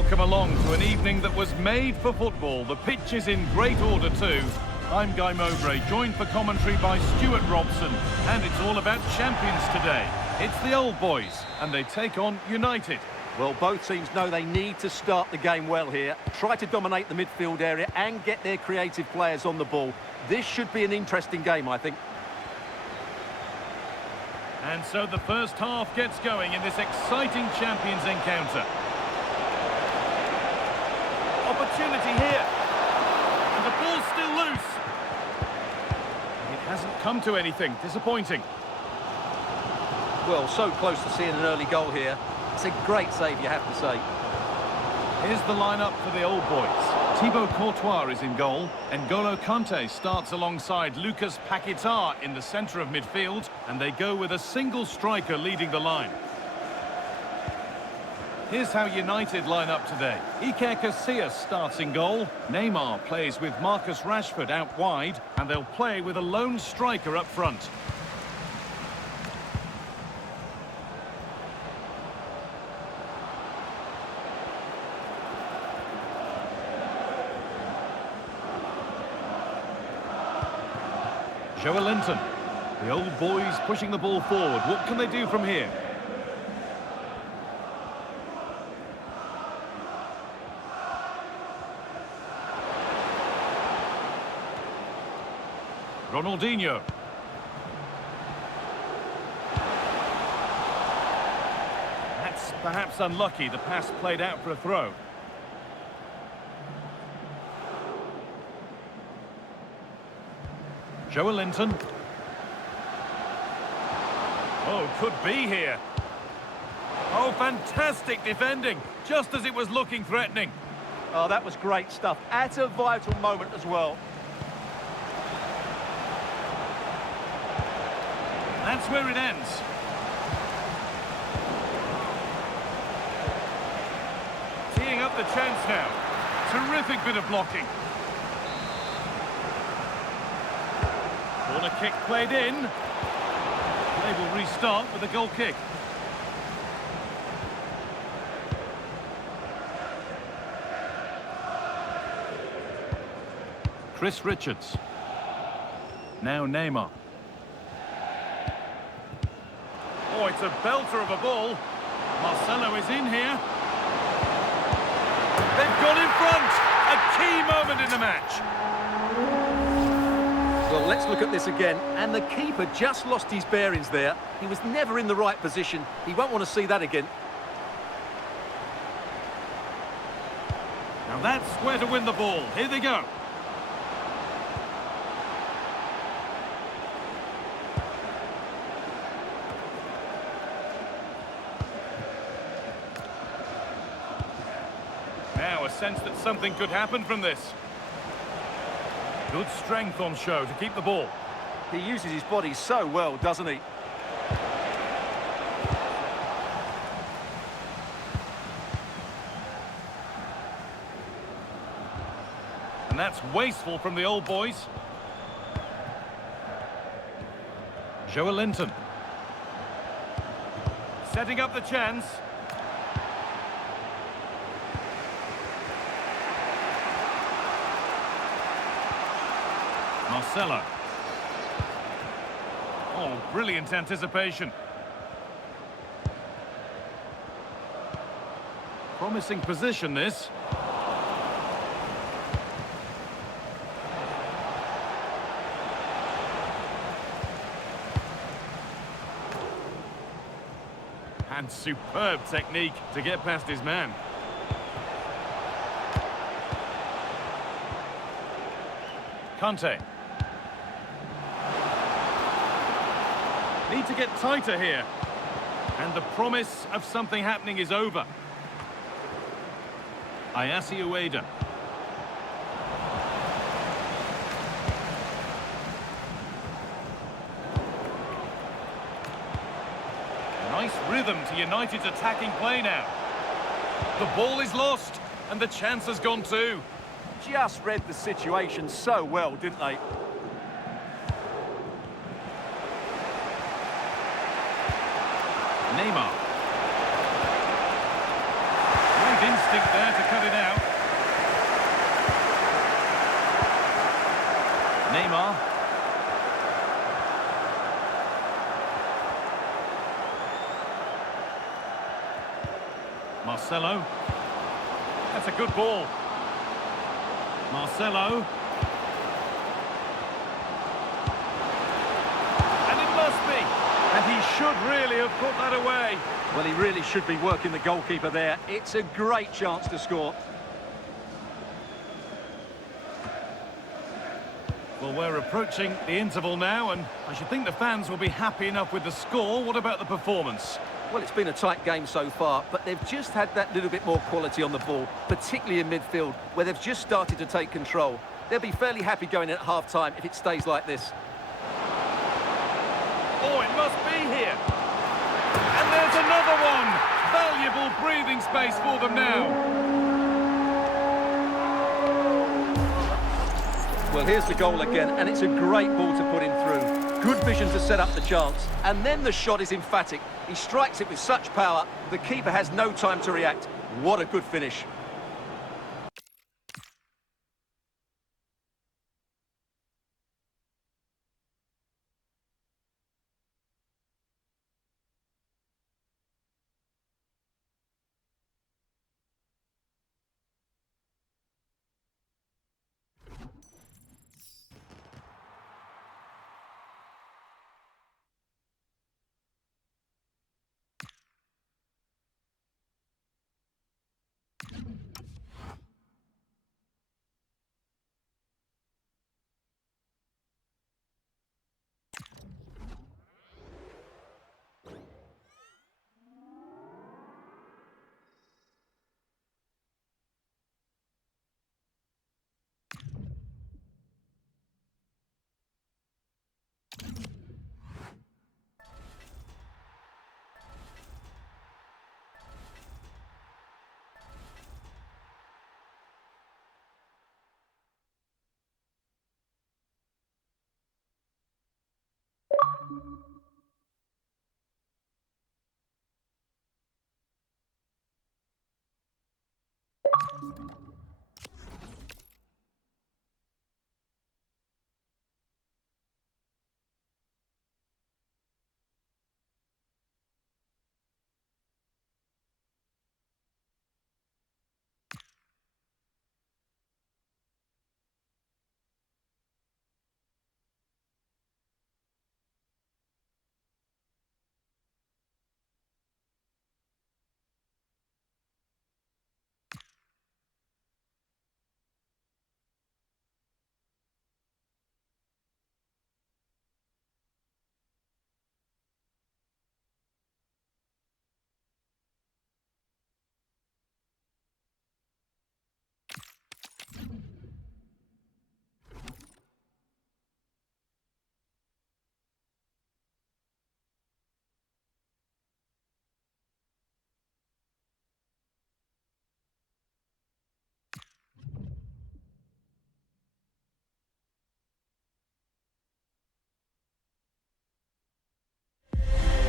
Welcome along to an evening that was made for football. The pitch is in great order too. I'm Guy Mowbray, joined for commentary by Stuart Robson, and it's all about champions today. It's the old boys, and they take on United. Well, both teams know they need to start the game well here, try to dominate the midfield area and get their creative players on the ball. This should be an interesting game, I think. And so the first half gets going in this exciting champions encounter. Opportunity here. And the ball's still loose. It hasn't come to anything. Disappointing. Well, so close to seeing an early goal here. It's a great save, you have to say. Here's the lineup for the old boys. Thibaut Courtois is in goal. N'Golo Kante starts alongside Lucas Paquetá in the centre of midfield. And they go with a single striker leading the line. Here's how United line up today. Iker Casillas starts in goal. Neymar plays with Marcus Rashford out wide. And they'll play with a lone striker up front. Joelinton. The old boys pushing the ball forward. What can they do from here? Ronaldinho. That's perhaps unlucky. The pass played out for a throw. Joelinton. Oh, could be here. Oh, fantastic defending, just as it was looking threatening. Oh, that was great stuff, at a vital moment as well. That's where it ends. Teeing up the chance now. Terrific bit of blocking. Corner kick played in. They will restart with a goal kick. Chris Richards. Now Neymar. Oh, it's a belter of a ball. Marcelo is in here. They've got in front. A key moment in the match. Well, let's look at this again. And the keeper just lost his bearings there. He was never in the right position. He won't want to see that again. Now that's where to win the ball. Here they go. Now a sense that something could happen from this. Good strength on show to keep the ball. He uses his body so well, doesn't he? And that's wasteful from the old boys. Joelinton. Setting up the chance. Marcelo. Oh, brilliant anticipation. Promising position, this. And superb technique to get past his man. Kante. Need to get tighter here. And the promise of something happening is over. Ayase Ueda. Nice rhythm to United's attacking play now. The ball is lost, and the chance has gone too. Just read the situation so well, didn't they? Neymar. Great instinct there Marcelo. That's a good ball. Marcelo. And it must be. And he should really have put that away. Well, he really should be working the goalkeeper there. It's a great chance to score. Well, we're approaching the interval now, and I should think the fans will be happy enough with the score. What about the performance? Well, it's been a tight game so far, but they've just had that little bit more quality on the ball, particularly in midfield, where they've just started to take control. They'll be fairly happy going in at half-time if it stays like this. Oh, it must be here. And there's another one. Valuable breathing space for them now. Well, here's the goal again, and it's a great ball to put him through. Good vision to set up the chance, and then the shot is emphatic. He strikes it with such power, the keeper has no time to react. What a good finish.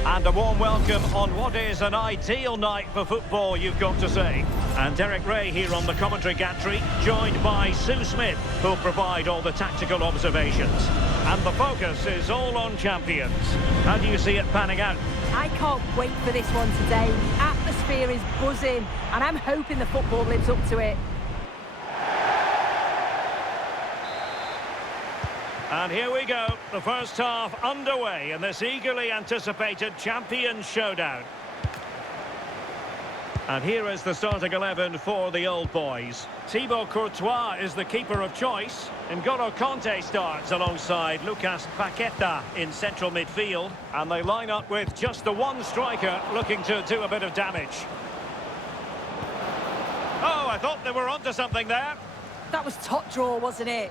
And a warm welcome on what is an ideal night for football, you've got to say. And Derek Ray here on the commentary gantry, joined by Sue Smith, who'll provide all the tactical observations. And the focus is all on champions. How do you see it panning out? I can't wait for this one today. The atmosphere is buzzing, and I'm hoping the football lives up to it. And here we go, the first half underway in this eagerly anticipated Champions Showdown. And here is the starting 11 for the old boys. Thibaut Courtois is the keeper of choice. N'Golo Kanté starts alongside Lucas Paqueta in central midfield. And they line up with just the one striker looking to do a bit of damage. Oh, I thought they were onto something there. That was top draw, wasn't it?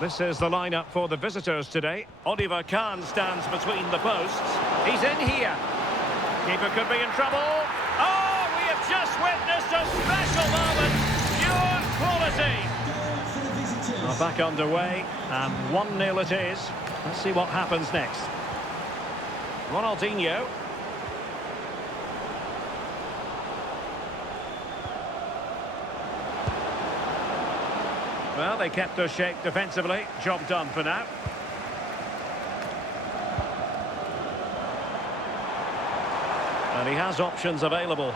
This is the lineup for the visitors today. Oliver Kahn stands between the posts. He's in here. Keeper could be in trouble. Oh, we have just witnessed a special moment. Pure quality. Well, back underway, and 1-0 it is. Let's see what happens next. Ronaldinho. Well, they kept their shape defensively. Job done for now. And he has options available.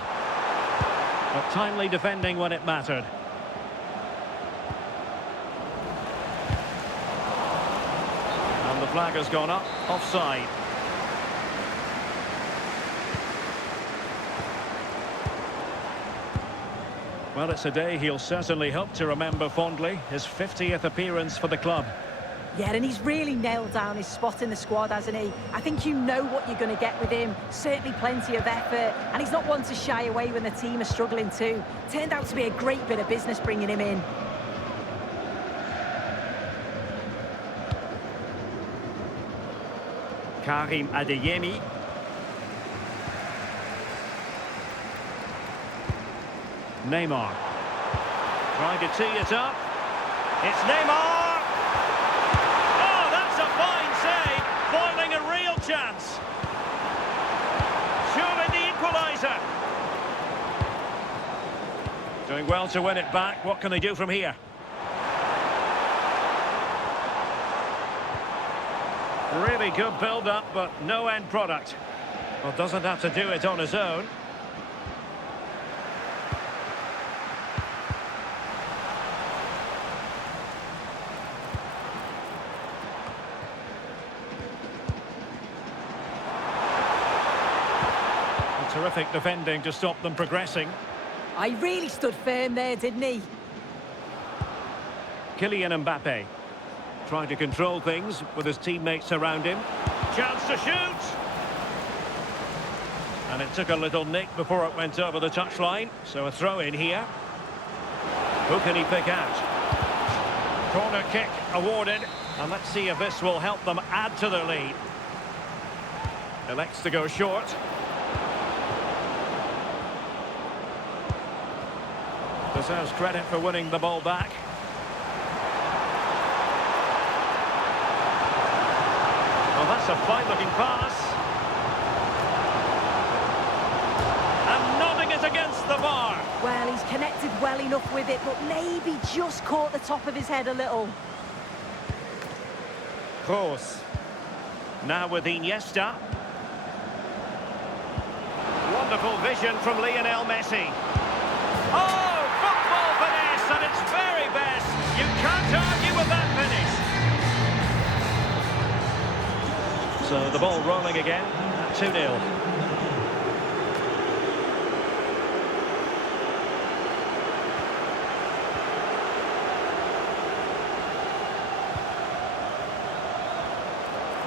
But timely defending when it mattered. And the flag has gone up, offside. Well, it's a day he'll certainly hope to remember fondly. His 50th appearance for the club. Yeah, and he's really nailed down his spot in the squad, hasn't he? I think you know what you're going to get with him. Certainly plenty of effort. And he's not one to shy away when the team are struggling too. Turned out to be a great bit of business bringing him in. Karim Adeyemi. Neymar. Trying to tee it up. It's Neymar! Oh, that's a fine save! Foiling a real chance. Surely the equaliser. Doing well to win it back. What can they do from here? Really good build-up, but no end product. Well, doesn't have to do it on his own. Terrific defending to stop them progressing. I really stood firm there, didn't he? Kylian Mbappe trying to control things with his teammates around him. Chance to shoot! And it took a little nick before it went over the touchline. So a throw in here. Who can he pick out? Corner kick awarded. And let's see if this will help them add to their lead. Elects to go short. Deserves credit for winning the ball back. Well, that's a fine-looking pass. And nodding it against the bar. Well, he's connected well enough with it, but maybe just caught the top of his head a little. Kroos. Now with Iniesta. Wonderful vision from Lionel Messi. Oh! At its very best. You can't argue with that finish. So the ball rolling again at 2-0.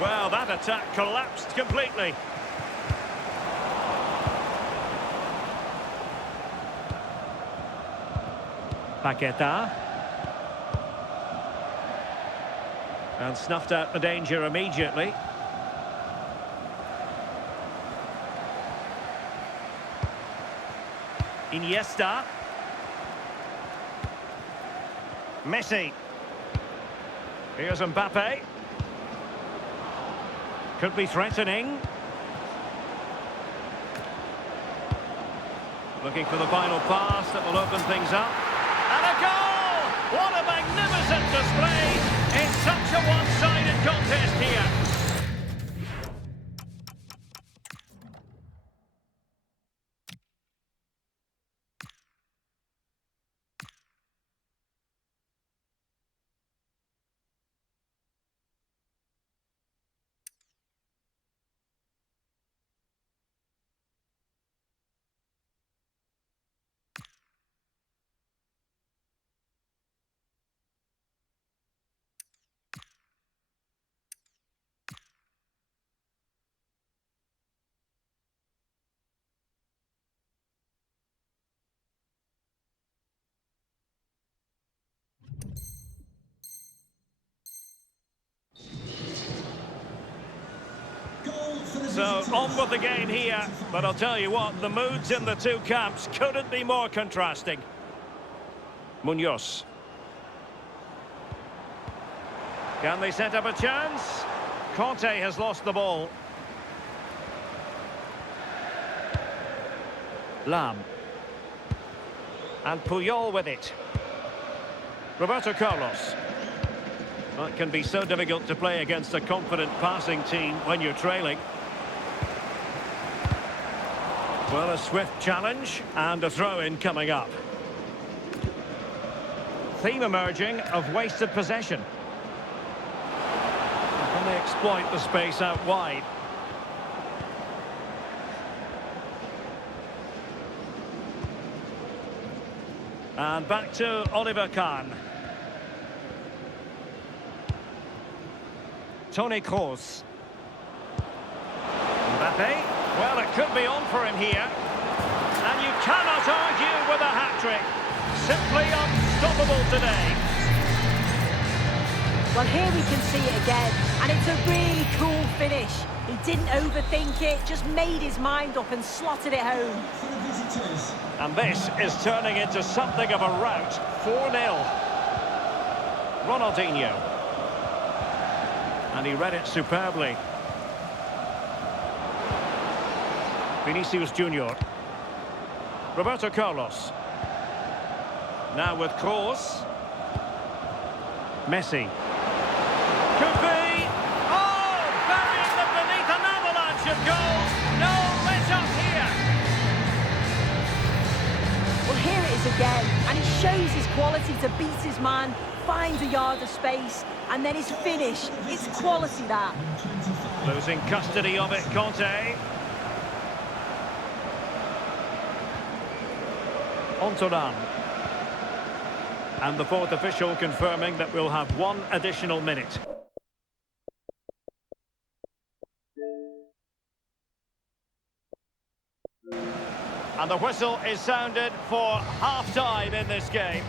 Well, that attack collapsed completely. Paqueta. And snuffed out the danger immediately. Iniesta. Messi. Here's Mbappe. Could be threatening. Looking for the final pass that will open things up. And a goal! What a magnificent display in such a one-sided contest here. So, on with the game here, but I'll tell you what, the moods in the two camps couldn't be more contrasting. Munoz. Can they set up a chance? Conte has lost the ball. Lam. And Puyol with it. Roberto Carlos. Well, it can be so difficult to play against a confident passing team when you're trailing. Well, a swift challenge and a throw-in coming up. Theme emerging of wasted possession. Can they exploit the space out wide? And back to Oliver Kahn. Toni Kroos. Mbappe. Well, it could be on for him here. And you cannot argue with a hat-trick. Simply unstoppable today. Well, here we can see it again, and it's a really cool finish. He didn't overthink it, just made his mind up and slotted it home. And this is turning into something of a rout. 4-0. Ronaldinho. And he read it superbly. Vinicius Junior. Roberto Carlos. Now with Kroos. Messi. Could be. Oh, burying them beneath an avalanche of goals. No let up here. Well, here it is again, and he shows his quality to beat his man, finds a yard of space, and then his finish. It's quality, that. Losing custody of it, Conte. Ontoran. And the fourth official confirming that we'll have one additional minute. And the whistle is sounded for half-time in this game.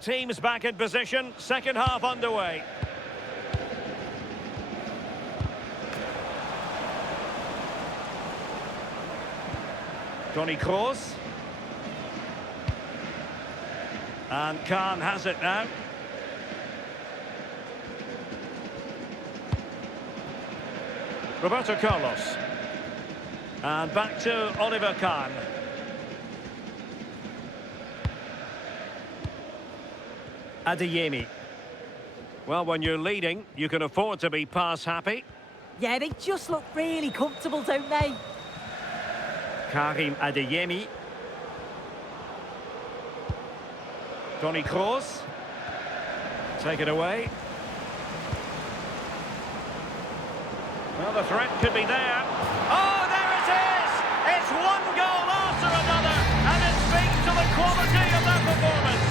Teams back in position, second half underway. Toni Kroos. And Kahn has it now. Roberto Carlos. And back to Oliver Kahn. Adeyemi. Well, when you're leading, you can afford to be pass happy. Yeah, they just look really comfortable, don't they? Karim Adeyemi. Toni Kroos. Take it away. Well, the threat could be there. Oh, there it is! It's one goal after another, and it speaks to the quality of that performance.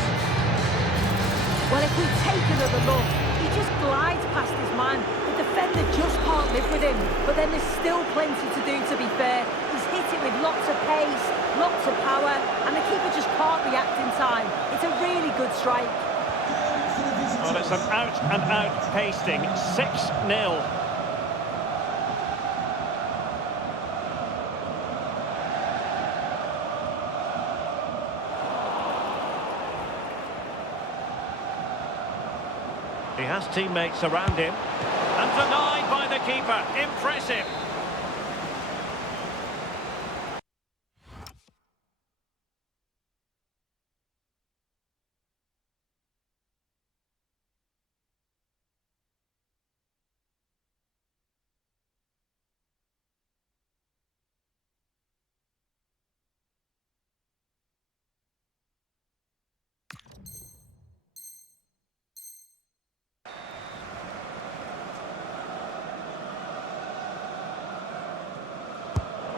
Well, if we take another look, he just glides past his man. The defender just can't live with him. But then there's still plenty to do, to be fair. He's hit it with lots of pace, lots of power, and the keeper just can't react in time. It's a really good strike. Well, it's an out-and-out pasting. 6-0. He has teammates around him. And denied by the keeper. Impressive.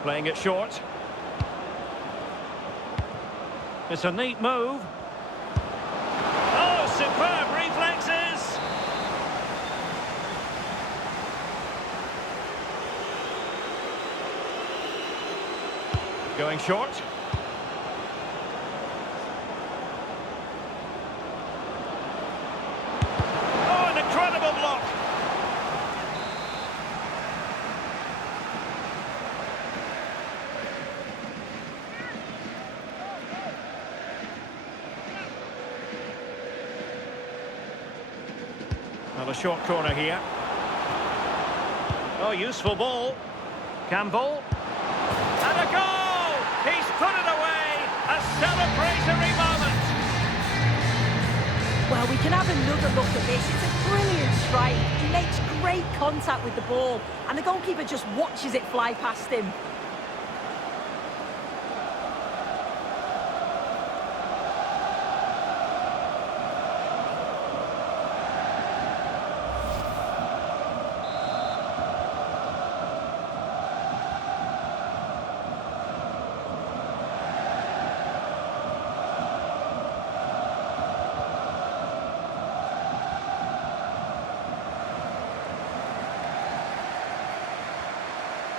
Playing it short. It's a neat move. Oh, superb reflexes! Going short. Oh, an incredible block! Another short corner here. Oh, useful ball. Campbell. And a goal! He's put it away! A celebratory moment! Well, we can have another look at this. It's a brilliant strike. He makes great contact with the ball, and the goalkeeper just watches it fly past him.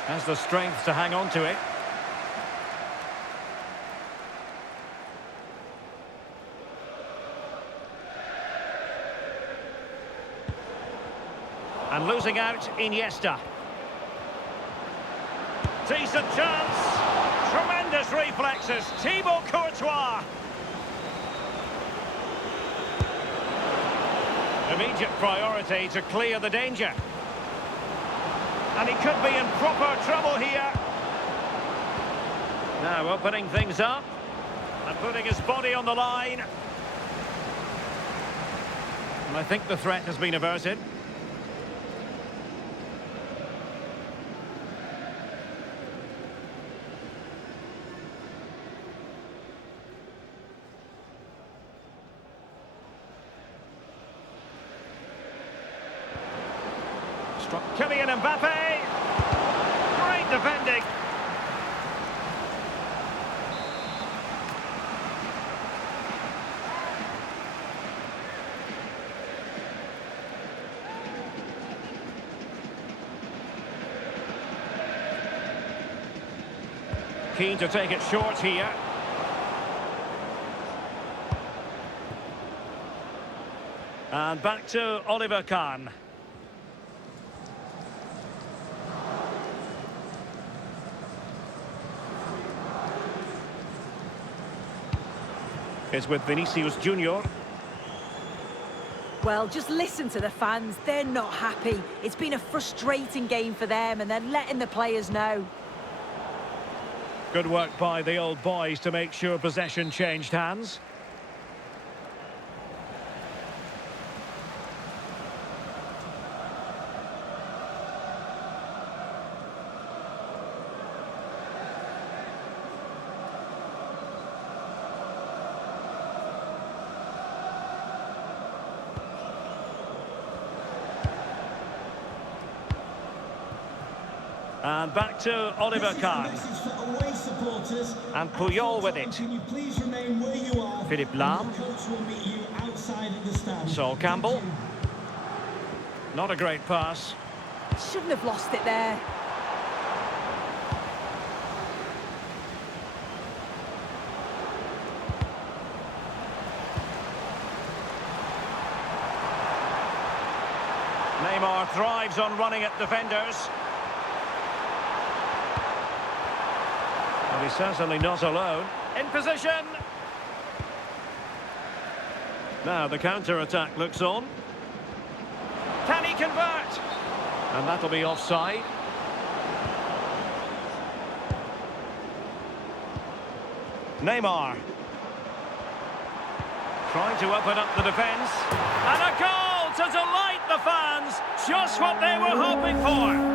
Has the strength to hang on to it. And losing out, Iniesta. Decent chance. Tremendous reflexes. Thibaut Courtois. Immediate priority to clear the danger. And he could be in proper trouble here. Now opening things up and putting his body on the line. And I think the threat has been averted. Kylian Mbappe. Great defending. Keen to take it short here. And back to Oliver Kahn. Is with Vinicius Junior. Well, just listen to the fans. They're not happy. It's been a frustrating game for them, and they're letting the players know. Good work by the old boys to make sure possession changed hands. And back to Oliver Kahn. And Puyol with it. Philippe Lahm. Sol Campbell. Not a great pass. Shouldn't have lost it there. Neymar thrives on running at defenders. He's certainly not alone. In position. Now the counter-attack looks on. Can he convert? And that'll be offside. Neymar. Trying to open up the defence. And a goal to delight the fans. Just what they were hoping for.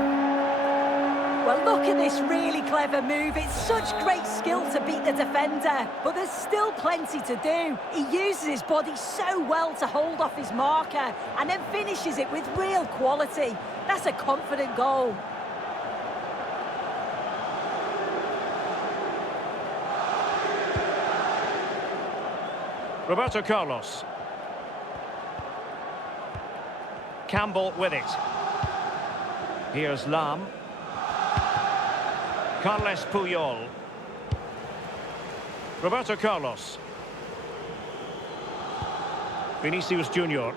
Well, look at this really clever move. It's such great skill to beat the defender, but there's still plenty to do. He uses his body so well to hold off his marker and then finishes it with real quality. That's a confident goal. Roberto Carlos. Campbell with it. Here's Lam. Carles Puyol. Roberto Carlos. Vinicius Junior.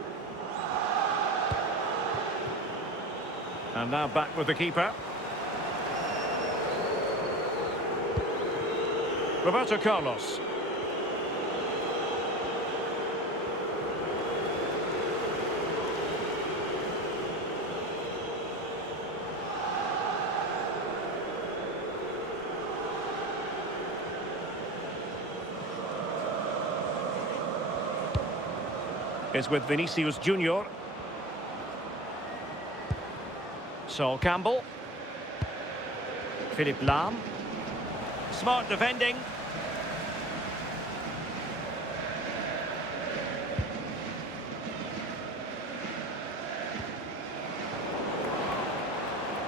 And now back with the keeper. Roberto Carlos. Is with Vinicius Junior. Sol Campbell. Philippe Lam. Smart defending.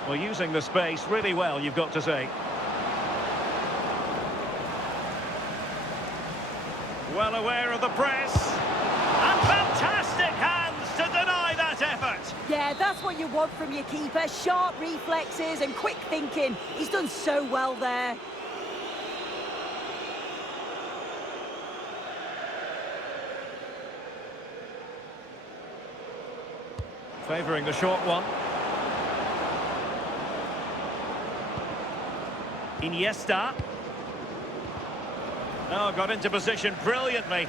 Well, using the space really well, you've got to say. Well aware of the press. And fantastic hands to deny that effort. Yeah, that's what you want from your keeper. Sharp reflexes and quick thinking. He's done so well there. Favouring the short one. Iniesta. Oh, got into position brilliantly.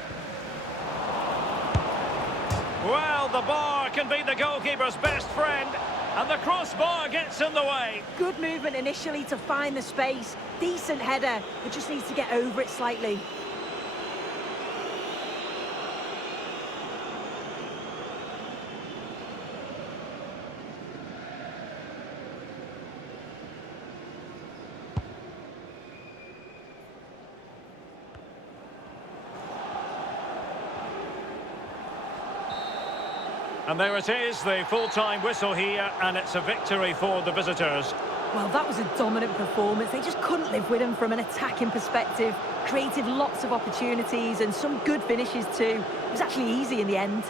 Well, the bar can be the goalkeeper's best friend, and the crossbar gets in the way. Good movement initially to find the space. Decent header, but just needs to get over it slightly. And there it is, the full-time whistle here, and it's a victory for the visitors. Well, that was a dominant performance. They just couldn't live with him from an attacking perspective. Created lots of opportunities and some good finishes too. It was actually easy in the end.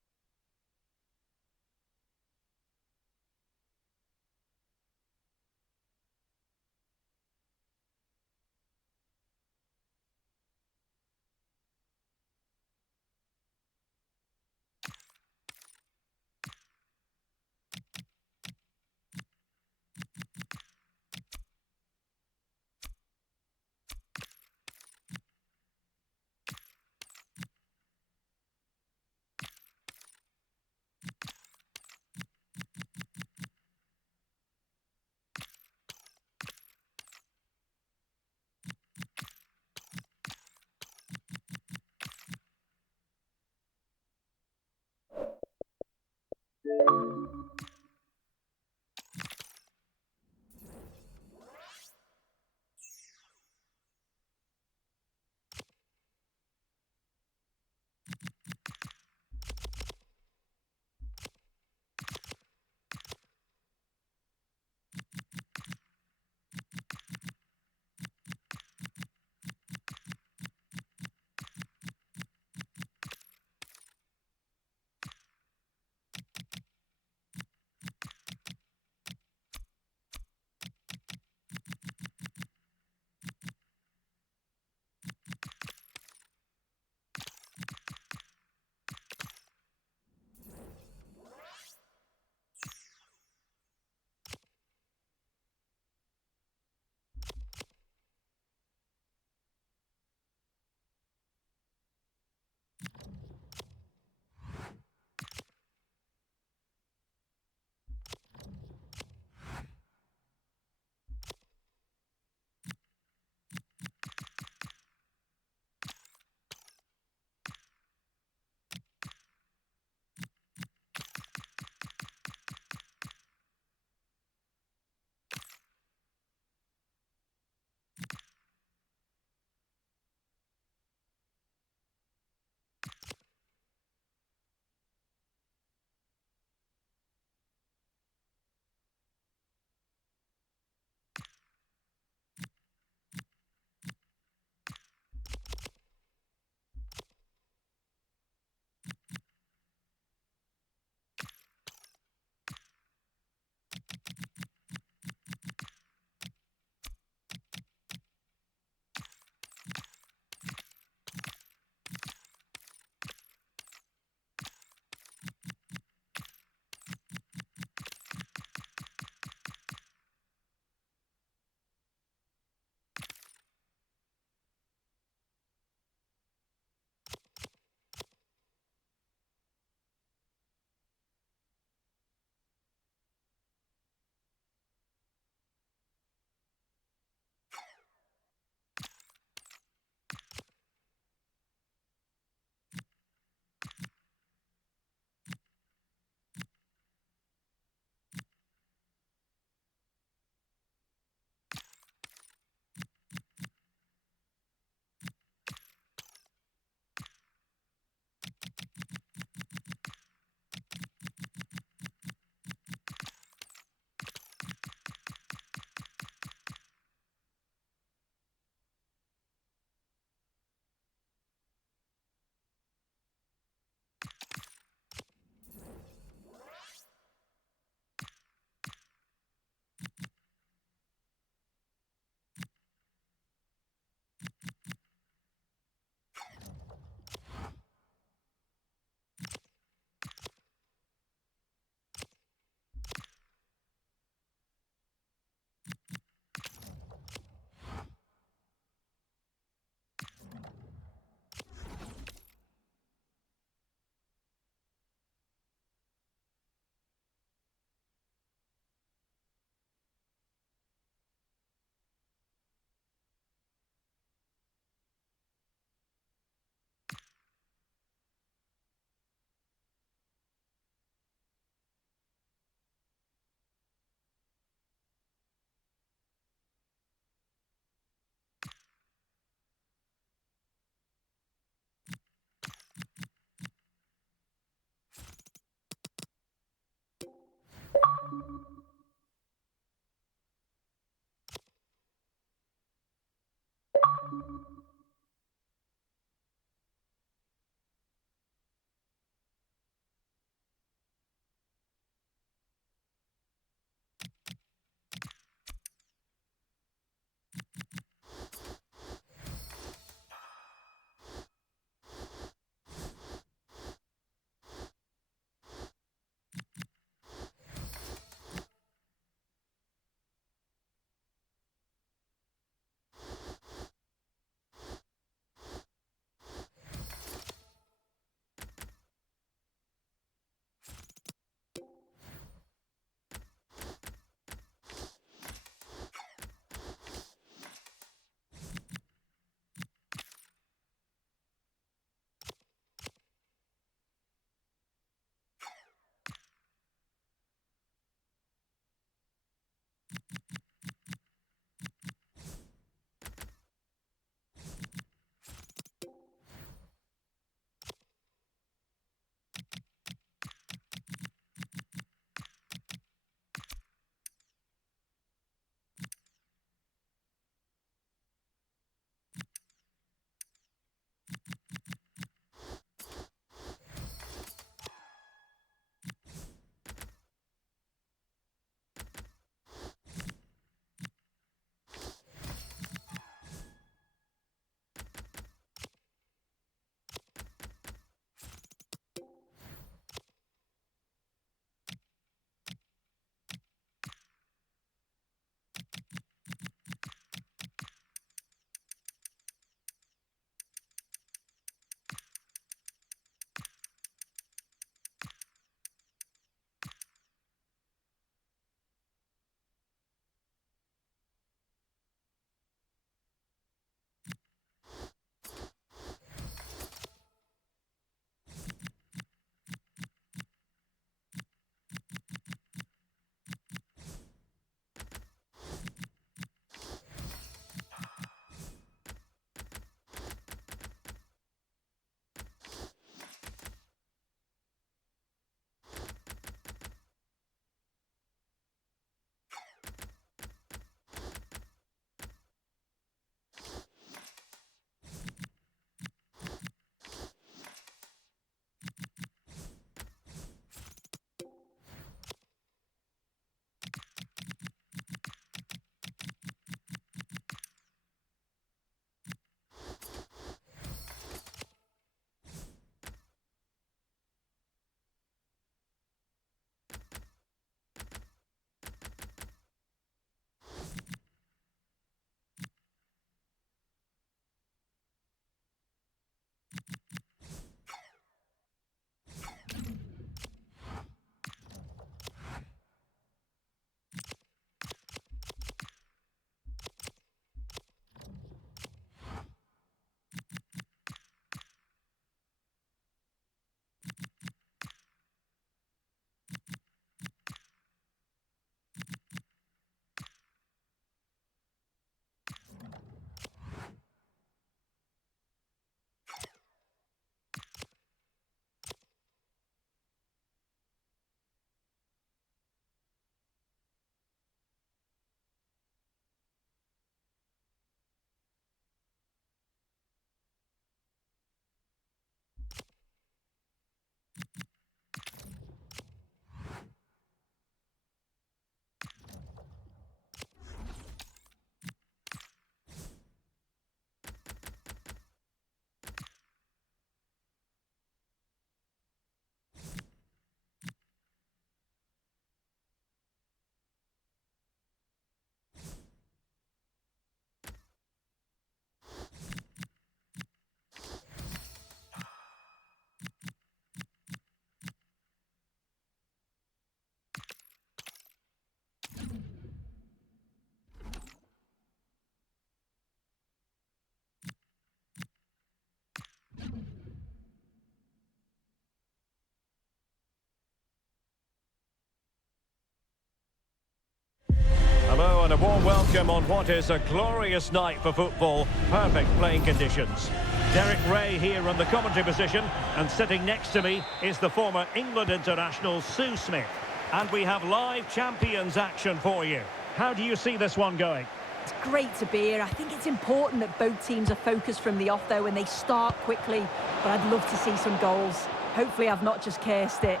warm welcome on what is a glorious night for football. Perfect playing conditions. Derek Ray here on the commentary position, and sitting next to me is the former England international Sue Smith. And we have live champions action for you. How do you see this one going? It's great to be here. I think it's important that both teams are focused from the off, though, and they start quickly. But I'd love to see some goals. Hopefully I've not just cursed it.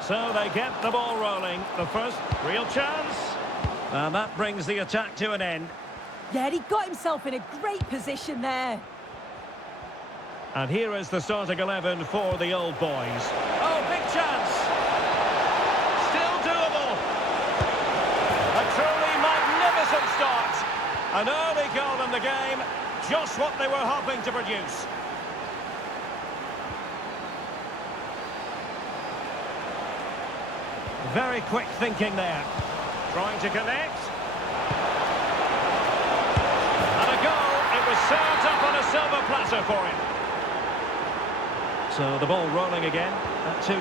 So they get the ball rolling. The first real chance. And that brings the attack to an end. Yeah, he got himself in a great position there. And here is the starting 11 for the old boys. Oh, big chance. Still doable. A truly magnificent start. An early goal in the game. Just what they were hoping to produce. Very quick thinking there. Trying to connect. And a goal. It was served up on a silver platter for him. So the ball rolling again at 2-0.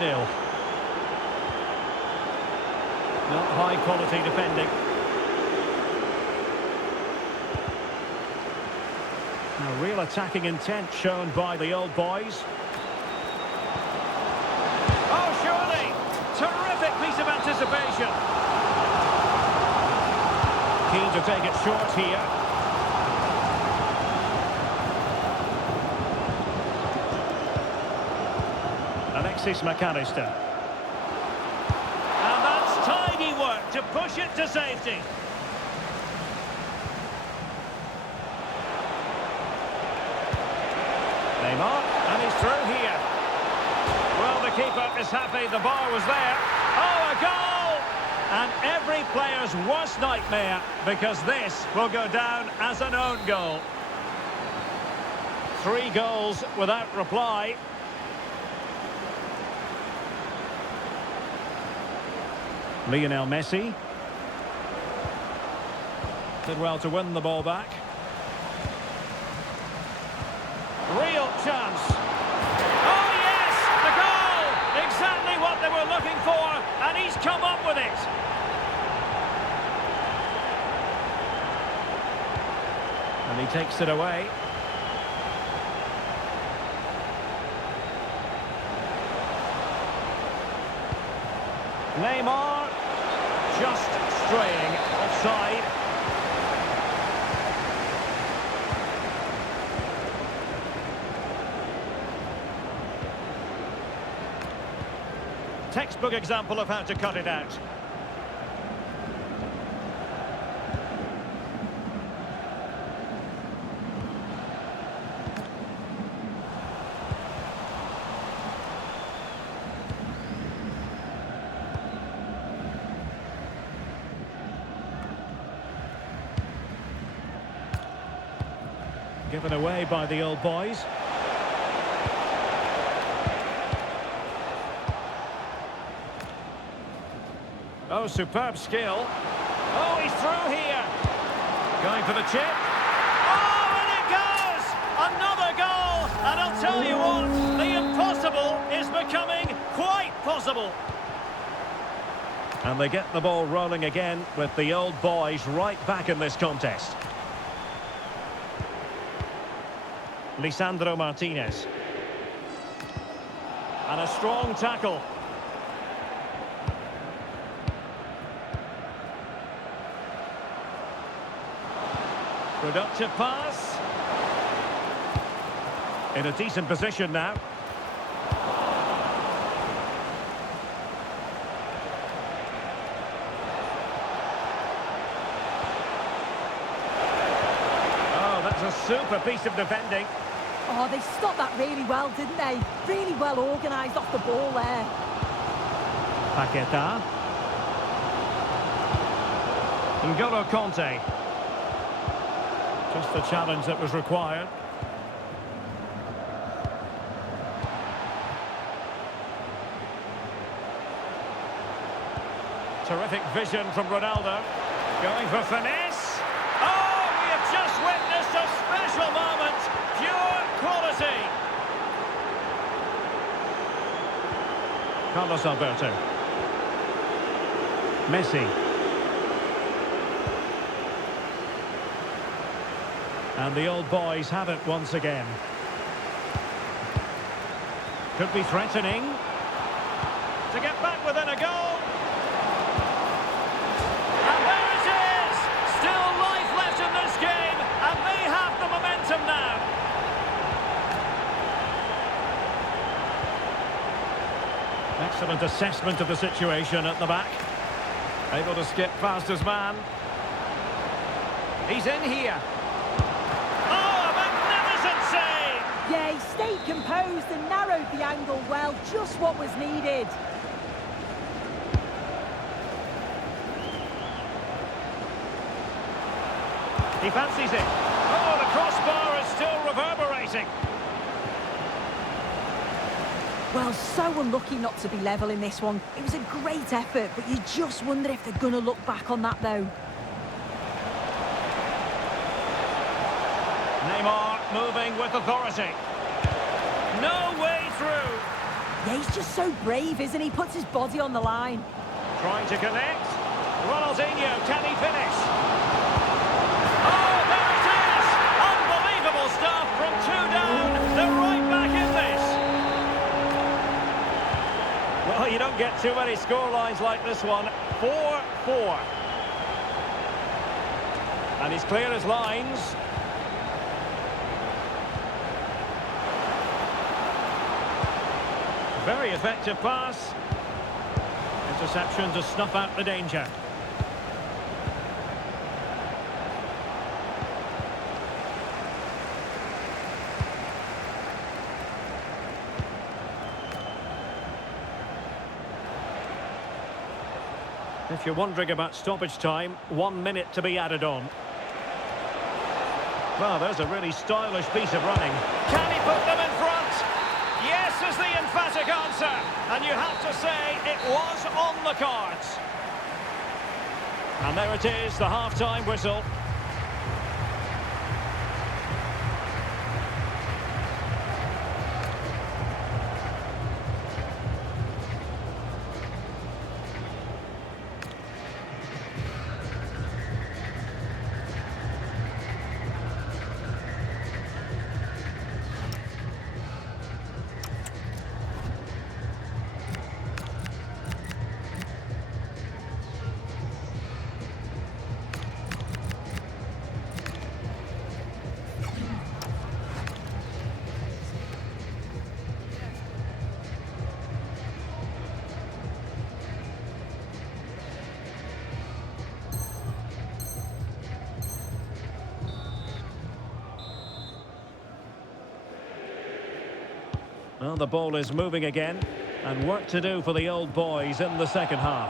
Not high quality defending. Now real attacking intent shown by the old boys. Oh, surely! Terrific piece of anticipation. Keen to take it short here. Alexis McAllister. And that's tidy work to push it to safety. Neymar, and he's through here. Well, the keeper is happy the bar was there. Oh, a goal! And every player's worst nightmare, because this will go down as an own goal. 3 goals without reply. Lionel Messi. Did well to win the ball back. Real chance. Oh yes, the goal! Exactly what they were looking for, and he's come up with it. And he takes it away. Neymar. Just straying offside. Textbook example of how to cut it out. Given away by the old boys. Oh, superb skill. Oh, he's through here. Going for the chip. Oh, and it goes! Another goal! And I'll tell you what, the impossible is becoming quite possible. And they get the ball rolling again with the old boys right back in this contest. Lisandro Martinez. And a strong tackle. Productive pass. In a decent position now. Oh, that's a super piece of defending. Oh, they stopped that really well, didn't they? Really well organised off the ball there. Paqueta. N'Golo Kanté. Just the challenge that was required. Terrific vision from Ronaldo. Going for finesse. Oh, we have just witnessed a special moment. Pure quality. Carlos Alberto. Messi. And the old boys have it once again. Could be threatening to get back within a goal. And there it is! Still life left in this game, and they have the momentum now. Excellent assessment of the situation at the back. Able to skip past his man. He's in here. Oh, a magnificent save! Yeah, he stayed composed and narrowed the angle well, just what was needed. He fancies it. Oh, the crossbar is still reverberating. Well, so unlucky not to be level in this one. It was a great effort, but you just wonder if they're going to look back on that, though. Neymar moving with authority. No way through. Yeah, he's just so brave, isn't he? Puts his body on the line. Trying to connect. Ronaldinho, can he finish? Oh, there it is! Unbelievable stuff from 2 down. They're right back in this. Well, you don't get too many scorelines like this one. 4-4. And he's clear as lines. Very effective pass. Interception to snuff out the danger. If you're wondering about stoppage time, 1 minute to be added on. Well, there's a really stylish piece of running. Can he put them in front? Yes is the emphatic answer. And you have to say it was on the cards. And there it is, the half-time whistle. Well, the ball is moving again, and work to do for the old boys in the second half.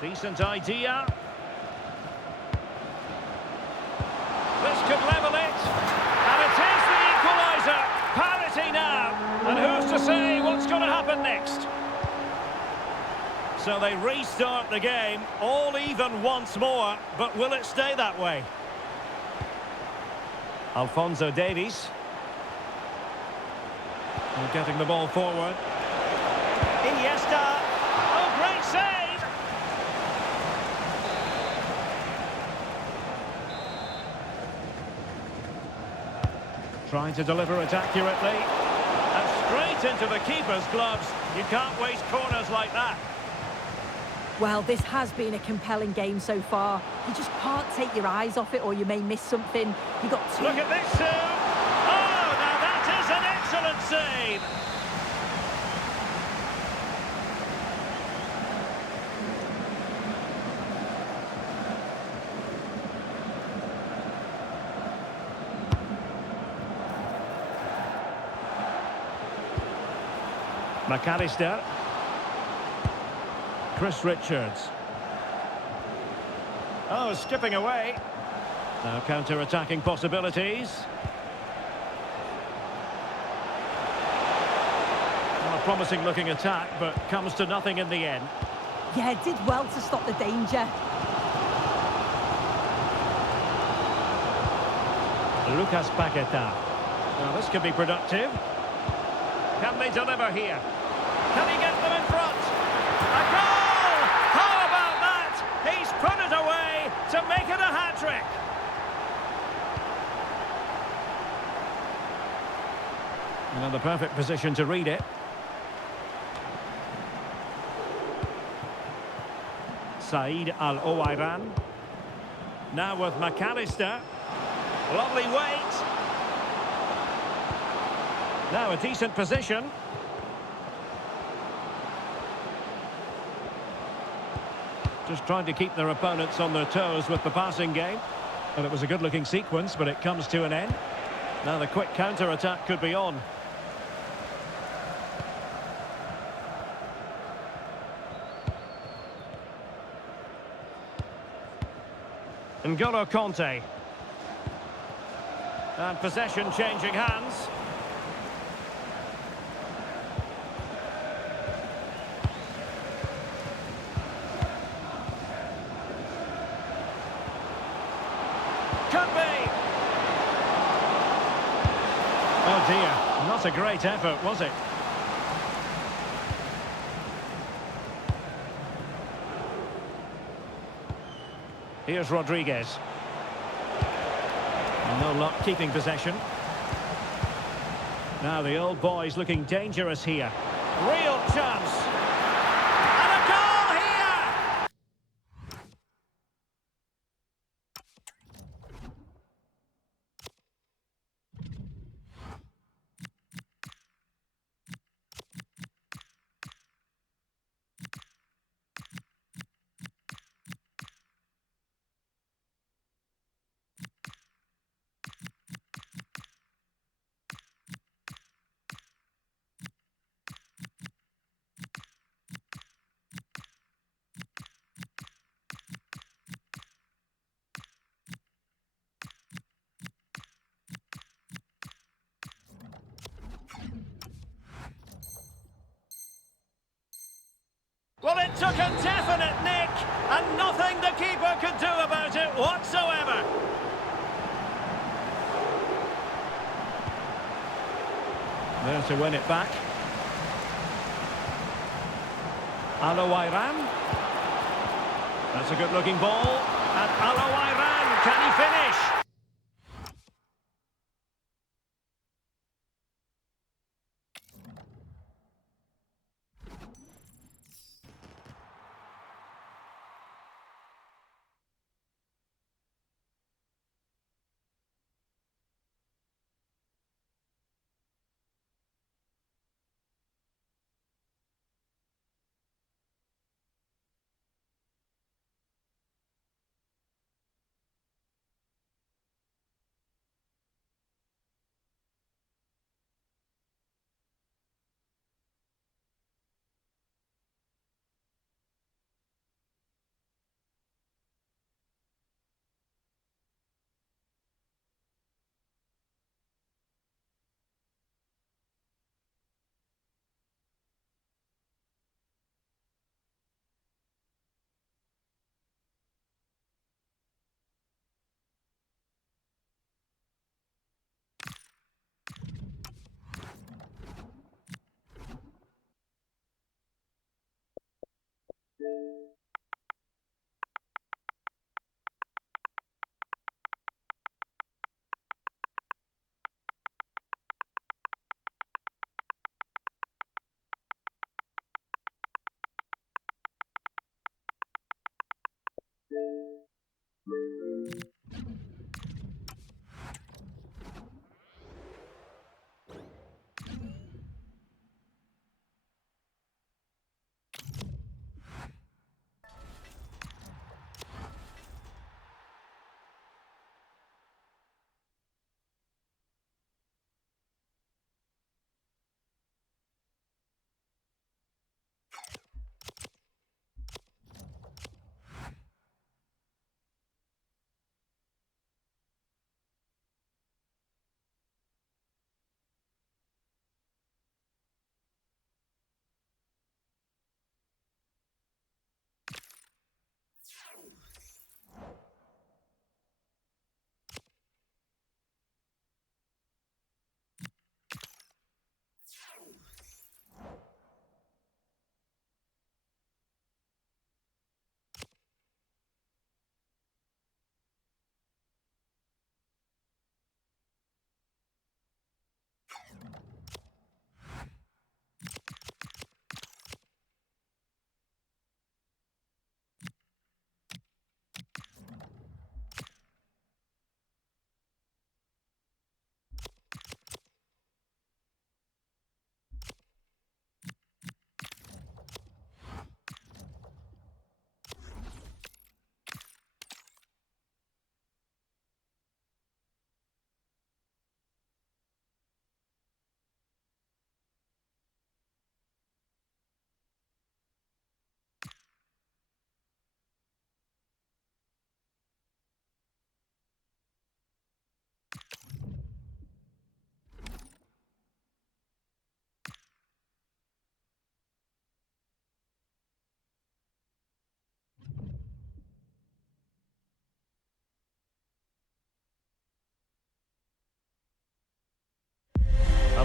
Decent idea. This could level it, and it is the equaliser. Parity now, and who's to say what's going to happen next? So they restart the game, all even once more, but will it stay that way? Alphonso Davies. And getting the ball forward. Iniesta. Oh, great save! Trying to deliver it accurately. And straight into the keeper's gloves. You can't waste corners like that. Well, this has been a compelling game so far. You just can't take your eyes off it or you may miss something. You got two... Look at this, Sue! Oh, now that is an excellent save! McAllister. Chris Richards. Oh, skipping away. Now counter-attacking possibilities. Well, a promising looking attack, but comes to nothing in the end. Yeah, did well to stop the danger. Lucas Paqueta. Now this could be productive. Can they deliver here? Can he get them in front? A goal! How about And in the perfect position to read it. Said Al-Owairan. Now with McAllister. Lovely weight. Now a decent position. Just trying to keep their opponents on their toes with the passing game. And it was a good-looking sequence, but it comes to an end. Now the quick counter-attack could be on. N'Golo Kanté. And possession changing hands. Could be. Oh dear, not a great effort, was it? Here's Rodriguez. No luck keeping possession. Now the old boy's looking dangerous here. Real chance. And a goal here! Well, it took a definite nick, and nothing the keeper could do about it whatsoever. There to win it back. Al-Owairan. That's a good-looking ball. And Al-Owairan, can he finish?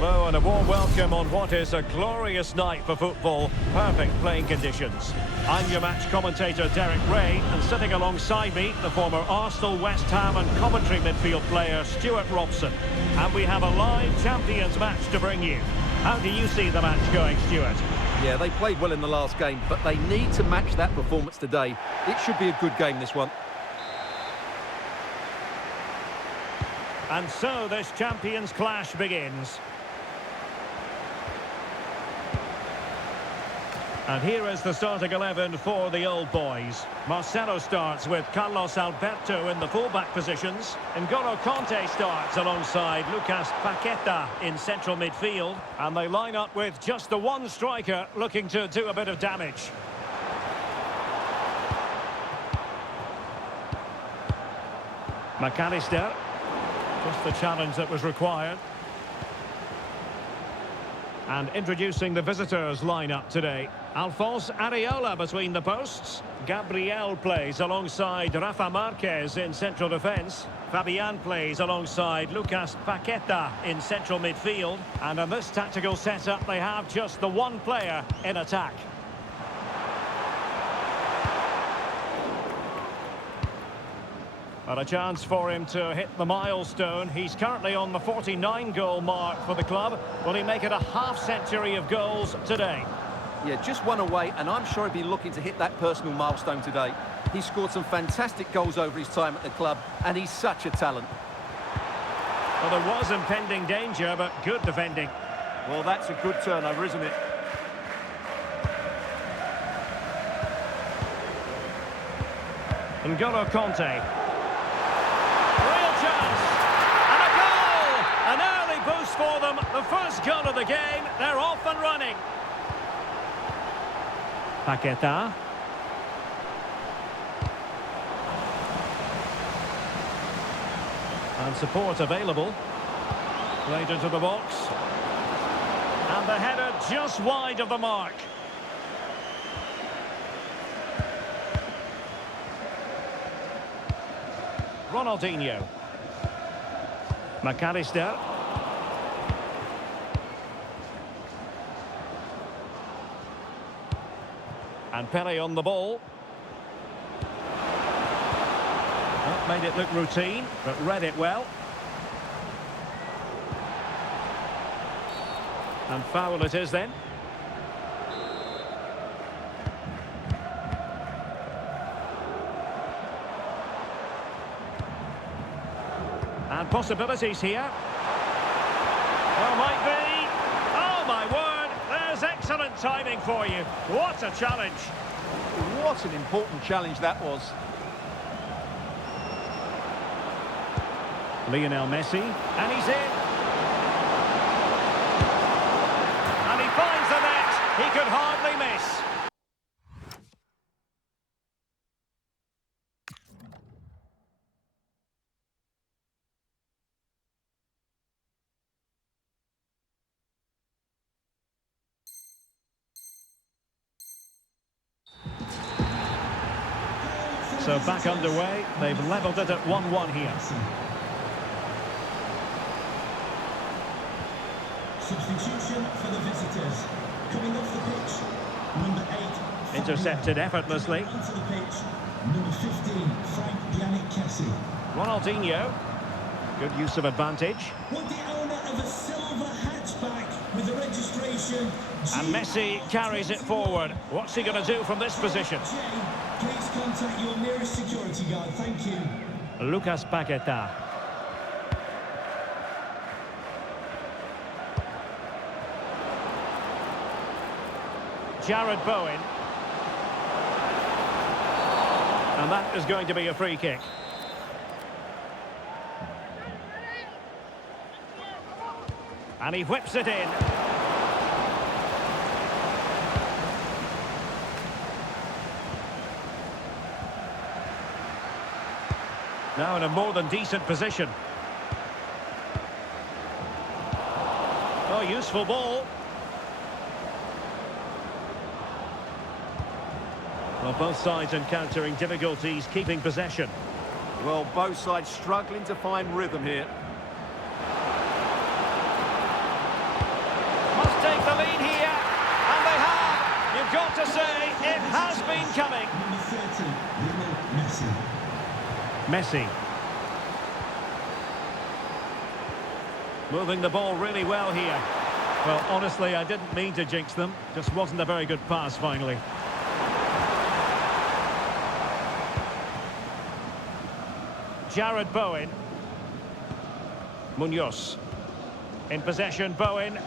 Hello and a warm welcome on what is a glorious night for football. Perfect playing conditions. I'm your match commentator Derek Ray, and sitting alongside me, the former Arsenal, West Ham and Coventry midfield player Stuart Robson. And we have a live Champions match to bring you. How do you see the match going, Stuart? Yeah, they played well in the last game, but they need to match that performance today. It should be a good game, this one. And so this Champions clash begins. And here is the starting 11 for the old boys. Marcelo starts with Carlos Alberto in the fullback positions. N'Golo Kanté starts alongside Lucas Paqueta in central midfield. And they line up with just the one striker looking to do a bit of damage. McAllister. Just the challenge that was required. And introducing the visitors lineup today. Alphonse Areola between the posts. Gabriel plays alongside Rafa Marquez in central defence. Fabian plays alongside Lucas Paqueta in central midfield. And in this tactical setup, they have just the one player in attack. But a chance for him to hit the milestone. He's currently on the 49-goal mark for the club. Will he make it a half-century of goals today? Yeah, just one away, and I'm sure he'll be looking to hit that personal milestone today. He scored some fantastic goals over his time at the club, and he's such a talent. Well, there was impending danger, but good defending. Well, that's a good turnover, isn't it? N'Golo Kanté. Real chance! And a goal! An early boost for them. The first goal of the game. They're off and running. Paqueta. And support available. Played into the box. And the header just wide of the mark. Ronaldinho. McAllister. And Pele on the ball. That made it look routine, but read it well. And foul it is then. And possibilities here. Well, might be. Oh, my word. There's excellent timing for you. What a challenge. What an important challenge that was. Lionel Messi. And he's in. And he finds the net. He could hardly miss. So back underway, they've levelled it at 1-1 here. Substitution for the visitors. Coming off the pitch, number 8. Intercepted effortlessly. Onto the pitch, number 15, Frank Yannick-Kessie. Ronaldinho. Good use of advantage. What the owner of a silver hatchback with the registration. And Messi carries it forward. What's he going to do from this position? Please contact your nearest security guard. Thank you. Lucas Paqueta. Jared Bowen. And that is going to be a free kick. And he whips it in. Now in a more than decent position. Oh, useful ball. Well, both sides encountering difficulties keeping possession. Well, both sides struggling to find rhythm here. Messi. Moving the ball really well here. Well, honestly, I didn't mean to jinx them. Just wasn't a very good pass, finally. Jared Bowen. Munoz. In possession, Bowen.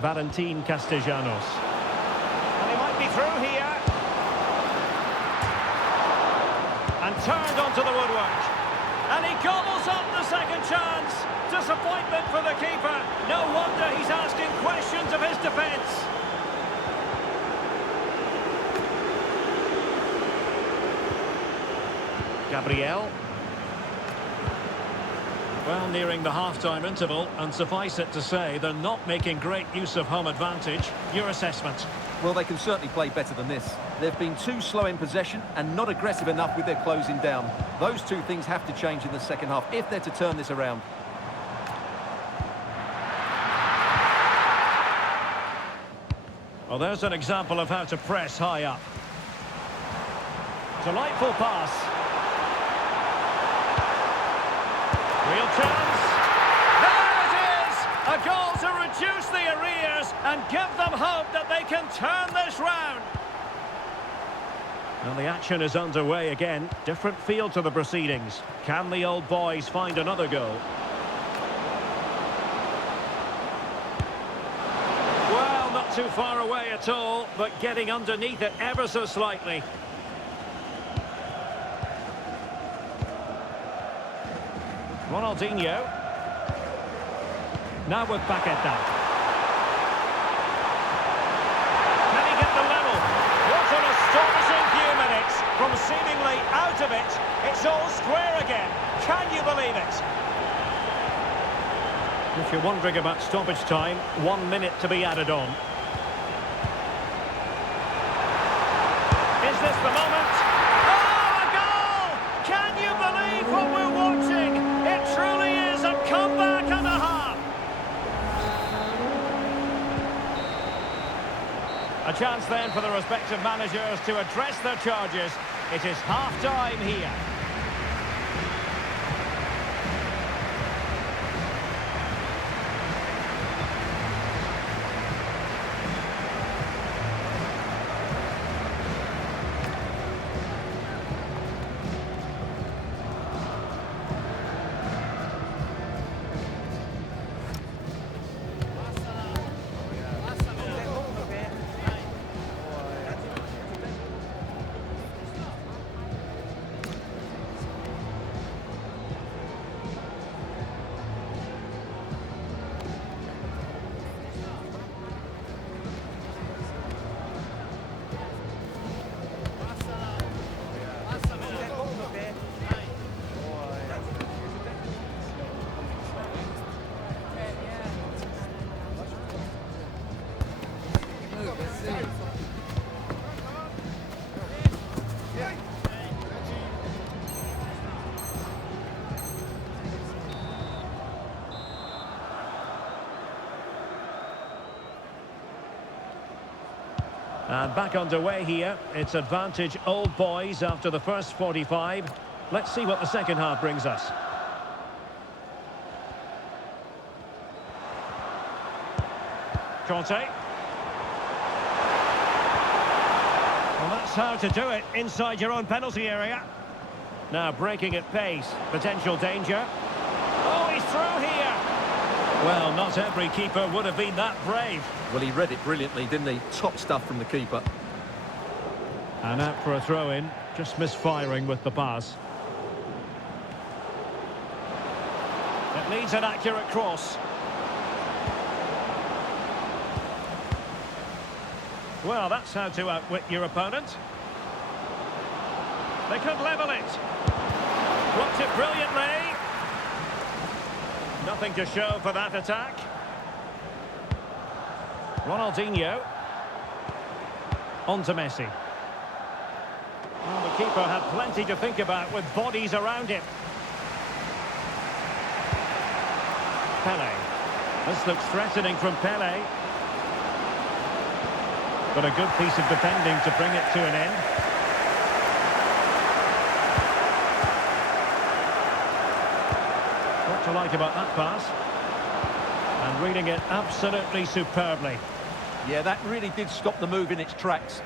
Valentin Castellanos. And he might be through here. And turned onto the woodwork. And he gobbles up the second chance. Disappointment for the keeper. No wonder he's asking questions of his defence. Gabriel. Well, nearing the half-time interval, and suffice it to say, they're not making great use of home advantage. Your assessment? Well, they can certainly play better than this. They've been too slow in possession and not aggressive enough with their closing down. Those two things have to change in the second half if they're to turn this around. Well, there's an example of how to press high up. Delightful pass. Real chance. There it is! A goal to reduce the arrears and give them hope that they can turn this round. Well, the action is underway again. Different feel to the proceedings. Can the old boys find another goal? Well, not too far away at all, but getting underneath it ever so slightly. Ronaldinho. Now with Paqueta. Can he get the level? What an astonishing few minutes. From seemingly out of it, it's all square again. Can you believe it? If you're wondering about stoppage time, 1 minute to be added on. Is this the moment? Oh, a goal! Can you believe what we're watching? It truly is a comeback and a half. A chance then for the respective managers to address their charges. It is half-time here. And back underway here. It's advantage old boys after the first 45. Let's see what the second half brings us. Conte. Well, that's how to do it inside your own penalty area. Now breaking at pace. Potential danger. Oh, he's through here. Well, not every keeper would have been that brave. Well, he read it brilliantly, didn't he? Top stuff from the keeper. And out for a throw-in. Just misfiring with the pass. It needs an accurate cross. Well, that's how to outwit your opponent. They could level it. Blocked it brilliantly. Nothing to show for that attack. Ronaldinho. On to Messi. Well, the keeper had plenty to think about with bodies around him. Pele. This looks threatening from Pele. But a good piece of defending to bring it to an end. like about that pass? And reading it absolutely superbly. Yeah, that really did stop the move in its tracks.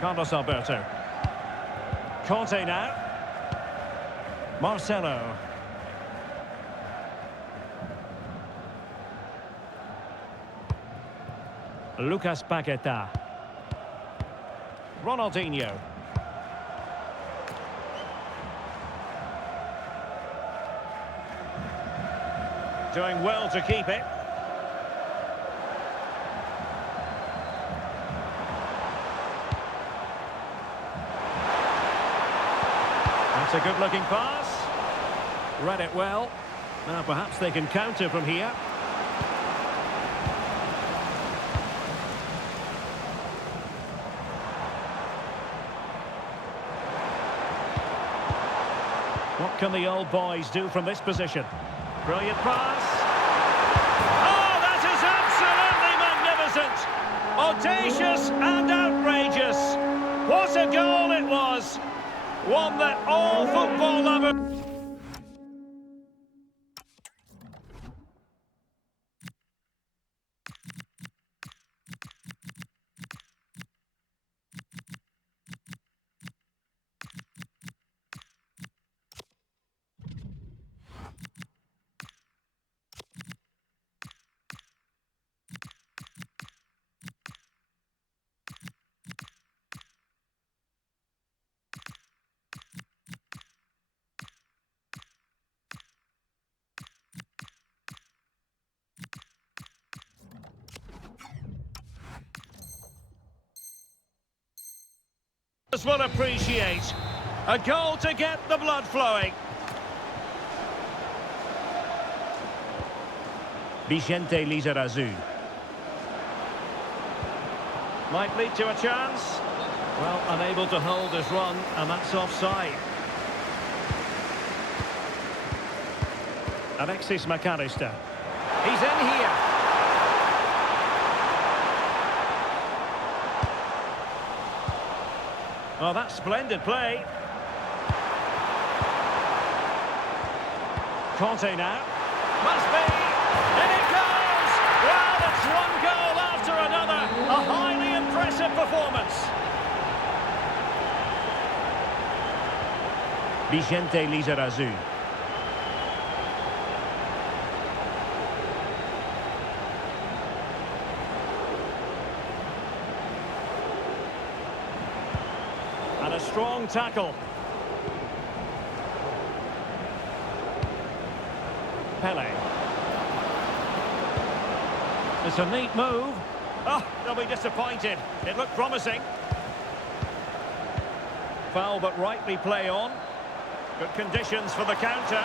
Carlos Alberto. Conte now. Marcelo. Lucas Paqueta. Ronaldinho. Doing well to keep it. That's a good-looking pass. Read it well. Now perhaps they can counter from here. What can the old boys do from this position? Brilliant pass. Oh, that is absolutely magnificent. Audacious and outrageous. What a goal it was. One that all football lovers... will appreciate. A goal to get the blood flowing. Vicente Lizarazu. Might lead to a chance. Well, unable to hold his run, and that's offside. Alexis McAllister. He's in here. Oh, that's splendid play. Conte now. Must be. In it goes! Well, it's one goal after another. A highly impressive performance. Vicente Lizarazu. And a strong tackle. Pele. It's a neat move. Oh, they'll be disappointed. It looked promising. Foul, but rightly play on. Good conditions for the counter.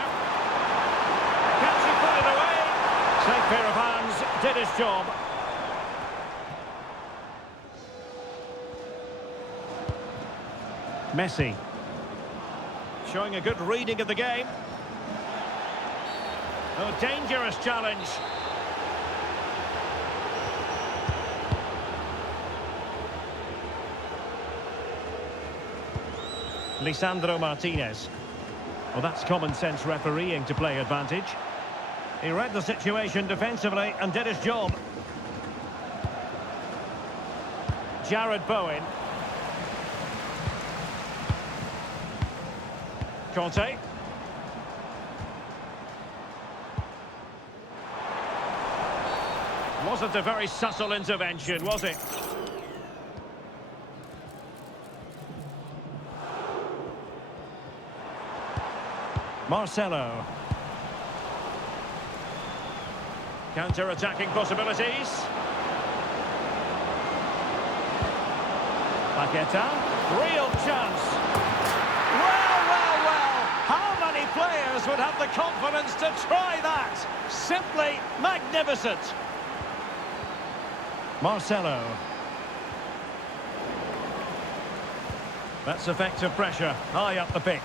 Can she put it away? Safe pair of hands, did his job. Messi. Showing a good reading of the game. Oh, dangerous challenge. Lisandro Martinez. Well, that's common sense refereeing to play advantage. He read the situation defensively and did his job. Jared Bowen. Conte. Wasn't a very subtle intervention, was it? Marcelo. Counter-attacking possibilities. Paqueta. Real chance. Well. How many players would have the confidence to try that? Simply magnificent. Marcelo. That's effective pressure, high up the pitch.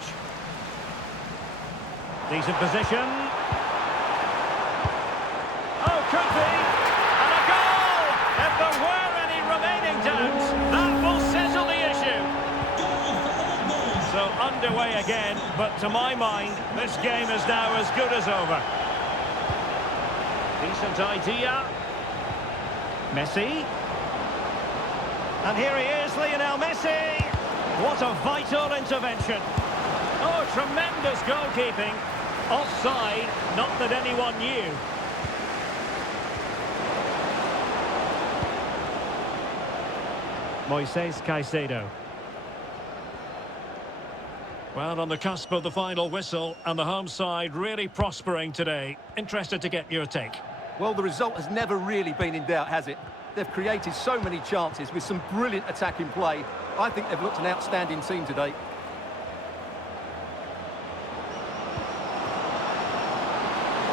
Decent position. Oh, could be. And a goal! If there were any remaining doubts, that will settle the issue. So underway play again, but to my mind, this game is now as good as over. Decent idea. Messi. And here he is, Lionel Messi. What a vital intervention. Oh, tremendous goalkeeping. Offside, not that anyone knew. Moises Caicedo. Well, on the cusp of the final whistle, and the home side really prospering today. Interested to get your take. Well, the result has never really been in doubt, has it? They've created so many chances with some brilliant attacking play. I think they've looked an outstanding team today.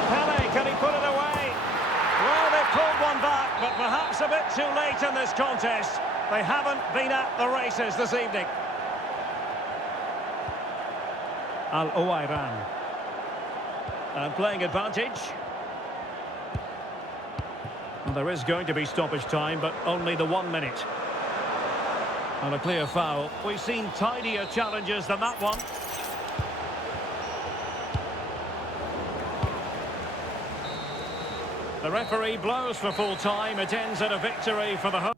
Pele, can he put it away? Well, they've pulled one back, but perhaps a bit too late in this contest. They haven't been at the races this evening. Al-Owairan. And playing advantage. Well, there is going to be stoppage time, but only the 1 minute. And a clear foul. We've seen tidier challenges than that one. The referee blows for full time. It ends in a victory for the home.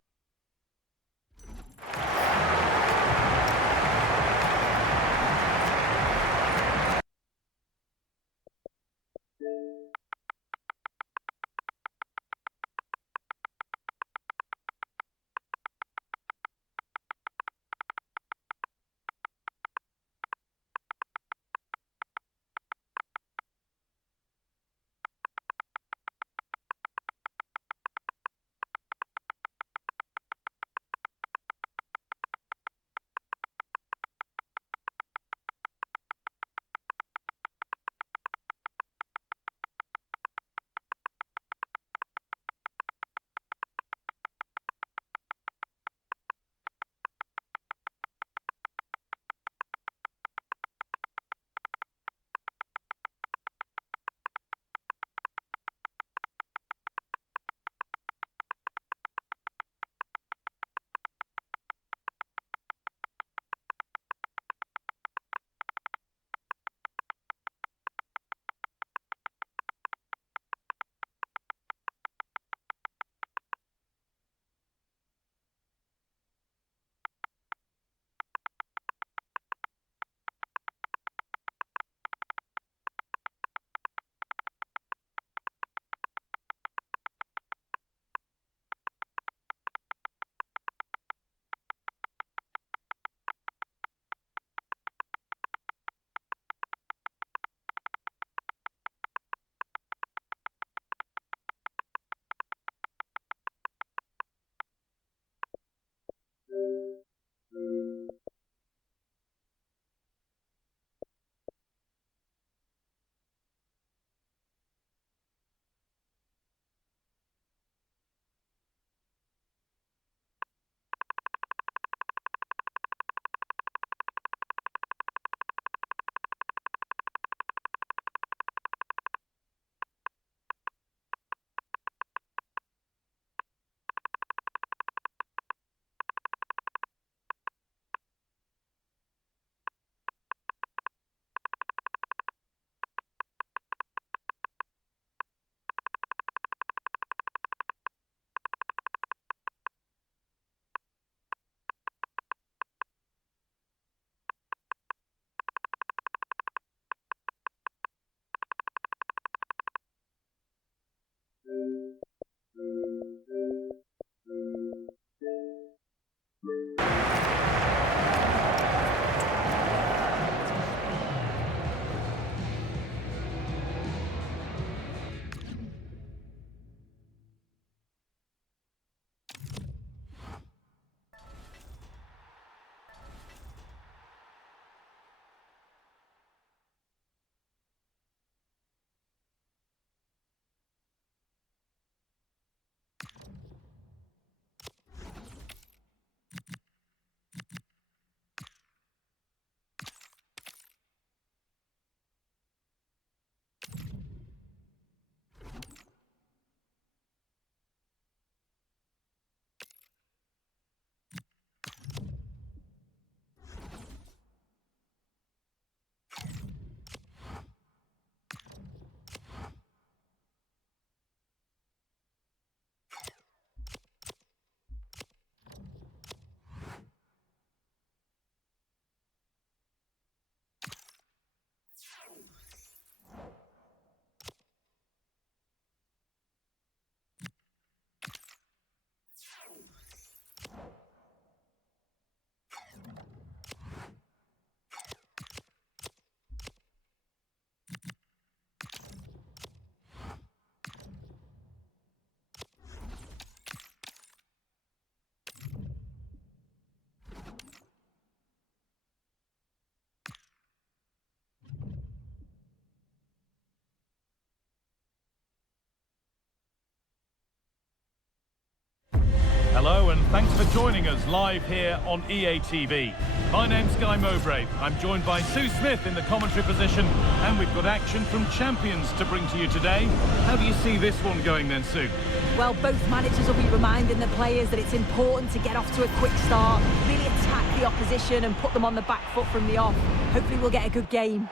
Hello and thanks for joining us live here on EA TV. My name's Guy Mowbray. I'm joined by Sue Smith in the commentary position, and we've got action from Champions to bring to you today. How do you see this one going then, Sue? Well, both managers will be reminding the players that it's important to get off to a quick start, really attack the opposition and put them on the back foot from the off. Hopefully we'll get a good game.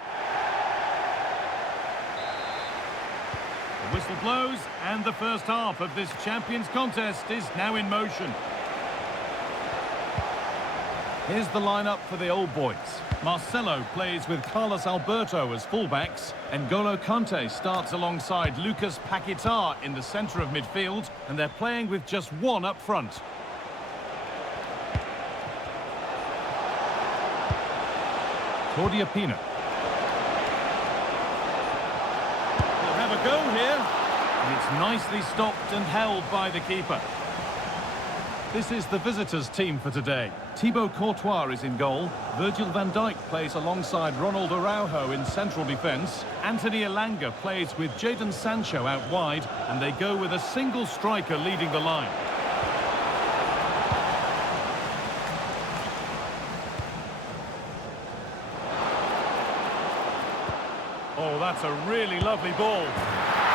The whistle blows and the first half of this Champions contest is now in motion. Here's the lineup for the old boys. Marcelo plays with Carlos Alberto as fullbacks. N'Golo Kante starts alongside Lucas Paquetá in the centre of midfield, and they're playing with just one up front. Claudia Pina. He'll have a go here. And it's nicely stopped and held by the keeper. This is the visitors' team for today. Thibaut Courtois is in goal. Virgil van Dijk plays alongside Ronald Araujo in central defence. Anthony Elanga plays with Jadon Sancho out wide, and they go with a single striker leading the line. Oh, that's a really lovely ball.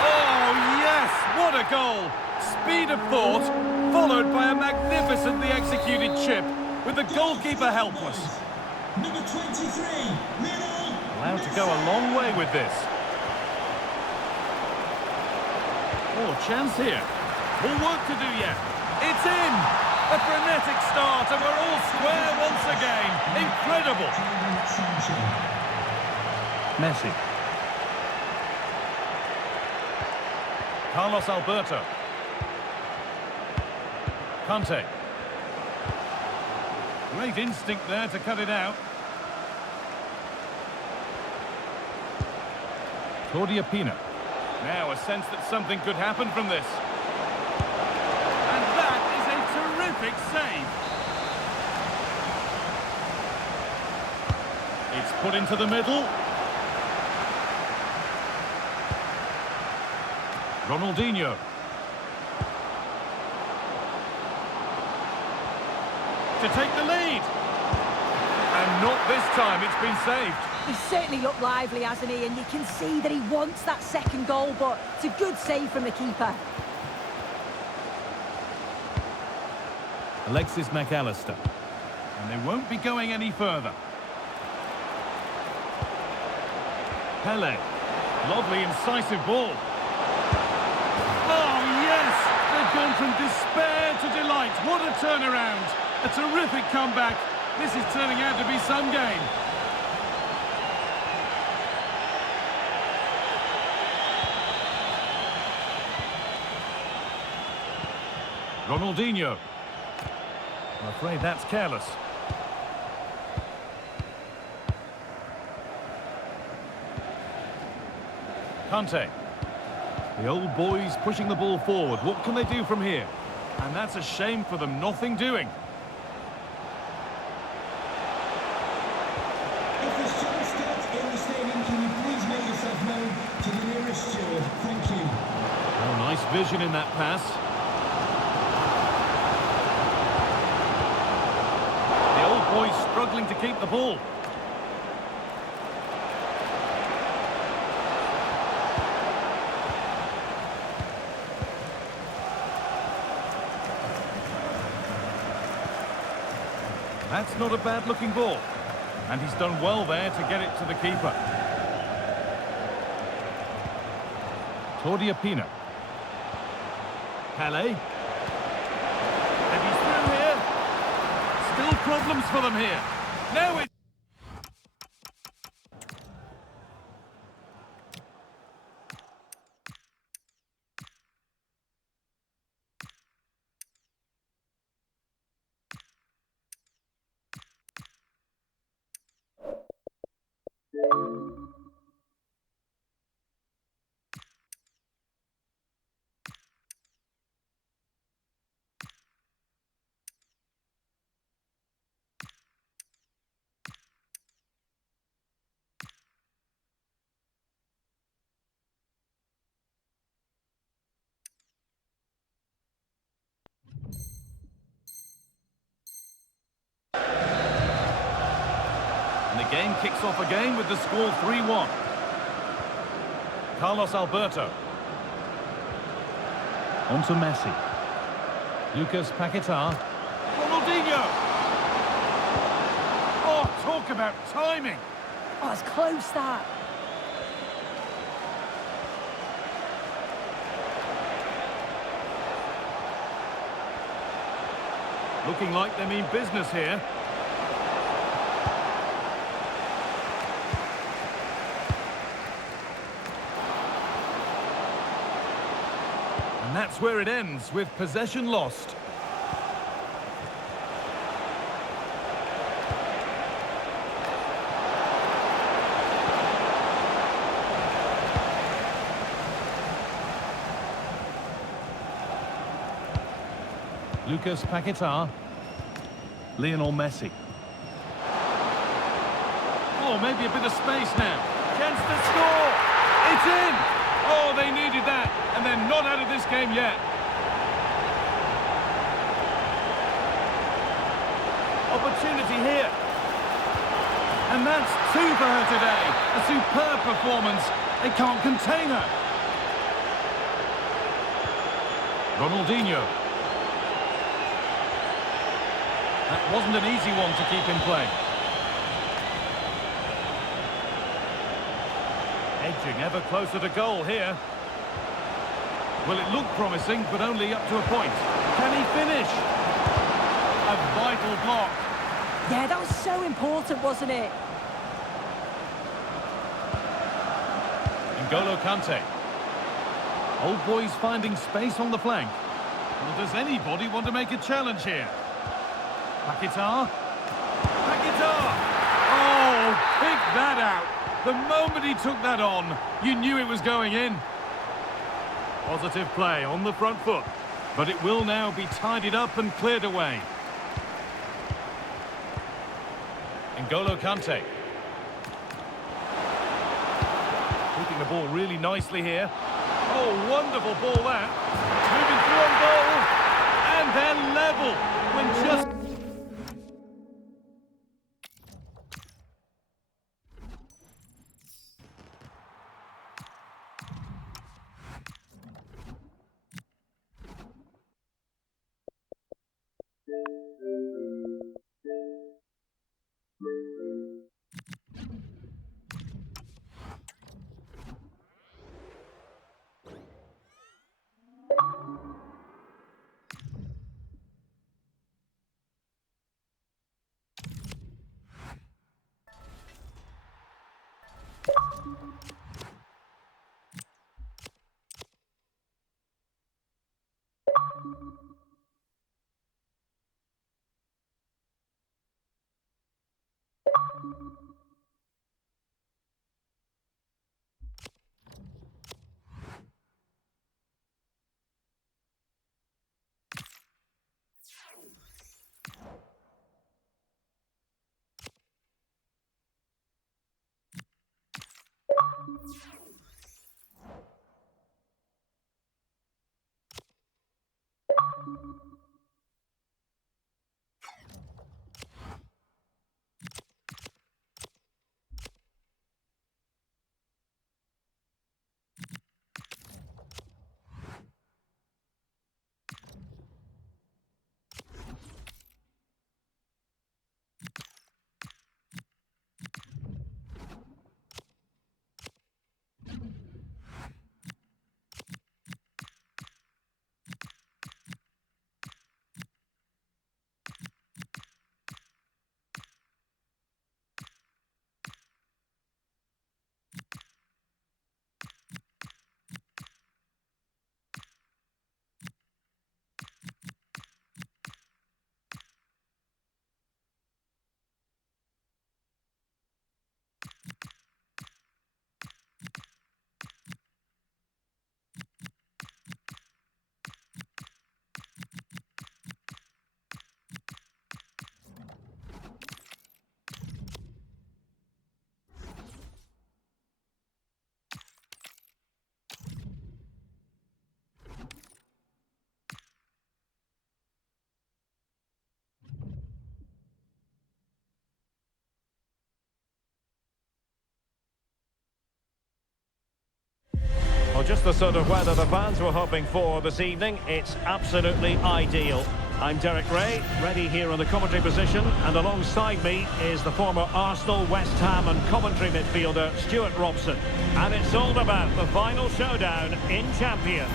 Oh, yes! What a goal! Speed of thought, followed by a magnificently executed chip, with the goalkeeper helpless. Number 23, Lionel. Allowed to go a long way with this. Oh, chance here. More work to do yet. It's in! A frenetic start, and we're all square once again. Incredible! Messi. Carlos Alberto. Kante. Great instinct there to cut it out. Claudia Pina. Now a sense that something could happen from this. And that is a terrific save. It's put into the middle. Ronaldinho. To take the lead. And not this time, it's been saved. He's certainly looked lively, hasn't he? And you can see that he wants that second goal, but it's a good save from the keeper. Alexis McAllister. And they won't be going any further. Pele. Lovely, incisive ball. Oh, yes! They've gone from despair to delight. What a turnaround. A terrific comeback. This is turning out to be some game. Ronaldinho. I'm afraid that's careless. Kante. The old boys pushing the ball forward. What can they do from here? And that's a shame for them. Nothing doing. If there's chance start in the stadium, can you please make yourself known to the nearest steward? Thank you. Oh, nice vision in that pass. The old boys struggling to keep the ball. That's not a bad-looking ball. And he's done well there to get it to the keeper. Claudia Pina. Pele. And he's through here. Still problems for them here. Now it's... game kicks off again with the score 3-1. Carlos Alberto. On to Messi. Lucas Paquetá. Ronaldinho. Oh, talk about timing. Oh, it's close, that. Looking like they mean business here. And that's where it ends, with possession lost. Lucas Paquetá. Lionel Messi. Oh, maybe a bit of space now. Chance to score! It's in! Oh, they needed that, and they're not out of this game yet. Opportunity here. And that's two for her today. A superb performance. They can't contain her. Ronaldinho. That wasn't an easy one to keep in play. Edging ever closer to goal here. Well, it looked promising, but only up to a point. Can he finish? A vital block. Yeah, that was so important, wasn't it? N'Golo Kante. Old boy's finding space on the flank. Well, does anybody want to make a challenge here? Paquetá. Paquetá! Oh, pick that out. The moment he took that on, you knew it was going in. Positive play on the front foot, but it will now be tidied up and cleared away. N'Golo Kante. Keeping the ball really nicely here. Oh, wonderful ball that. Moving through on goal. And they're level when just... Well, just the sort of weather the fans were hoping for this evening. It's absolutely ideal. I'm Derek Ray, ready here on the commentary position, and alongside me is the former Arsenal, West Ham and Coventry midfielder Stuart Robson. And it's all about the final showdown in Champions.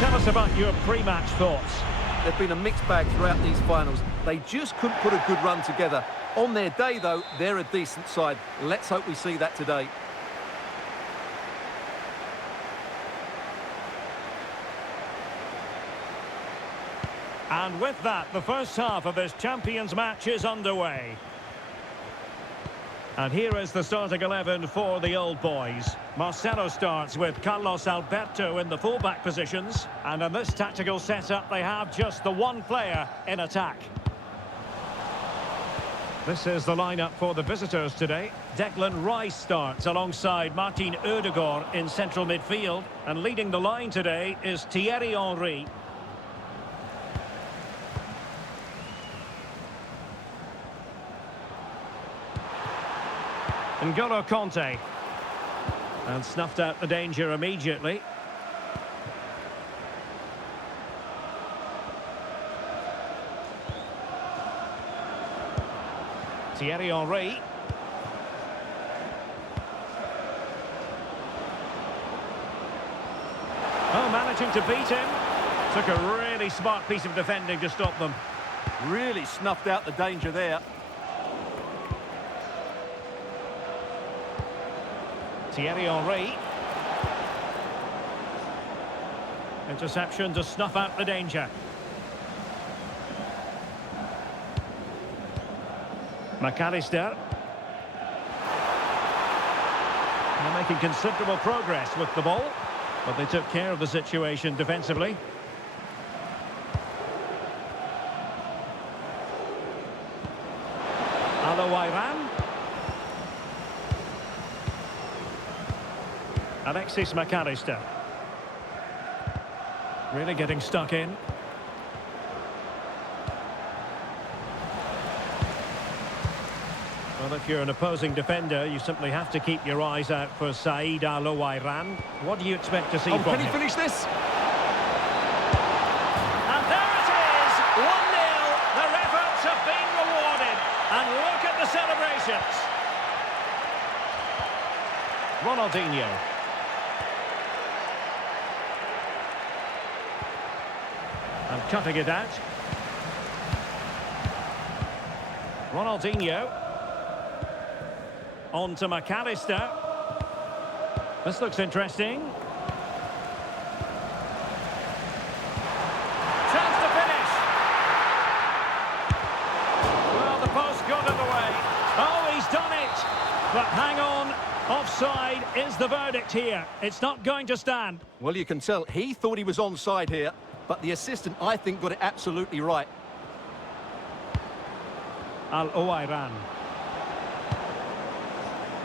Tell us about your pre-match thoughts. They've been a mixed bag throughout these finals. They just couldn't put a good run together. On their day, though, they're a decent side. Let's hope we see that today. And with that, the first half of this Champions match is underway. And here is the starting 11 for the old boys. Marcelo starts with Carlos Alberto in the fullback positions. And in this tactical setup, they have just the one player in attack. This is the lineup for the visitors today. Declan Rice starts alongside Martin Odegaard in central midfield. And leading the line today is Thierry Henry. N'Golo Conte. And snuffed out the danger immediately. Thierry Henry. Oh, managing to beat him. Took a really smart piece of defending to stop them. Really snuffed out the danger there. Thierry Henry. Interception to snuff out the danger. McAllister. They're making considerable progress with the ball, but they took care of the situation defensively. Alowairan. Alexis McAllister. Really getting stuck in. Well, if you're an opposing defender, you simply have to keep your eyes out for Saïd Alowairan. What do you expect to see from him? Can he finish this? And there it is! 1-0. Their efforts have been rewarded. And look at the celebrations. Ronaldinho. And cutting it out. Ronaldinho. On to McAllister. This looks interesting. Chance to finish. Well, the post got in the way. Oh, he's done it. But hang on. Offside is the verdict here. It's not going to stand. Well, you can tell he thought he was onside here, but the assistant, I think, got it absolutely right. Alowairan.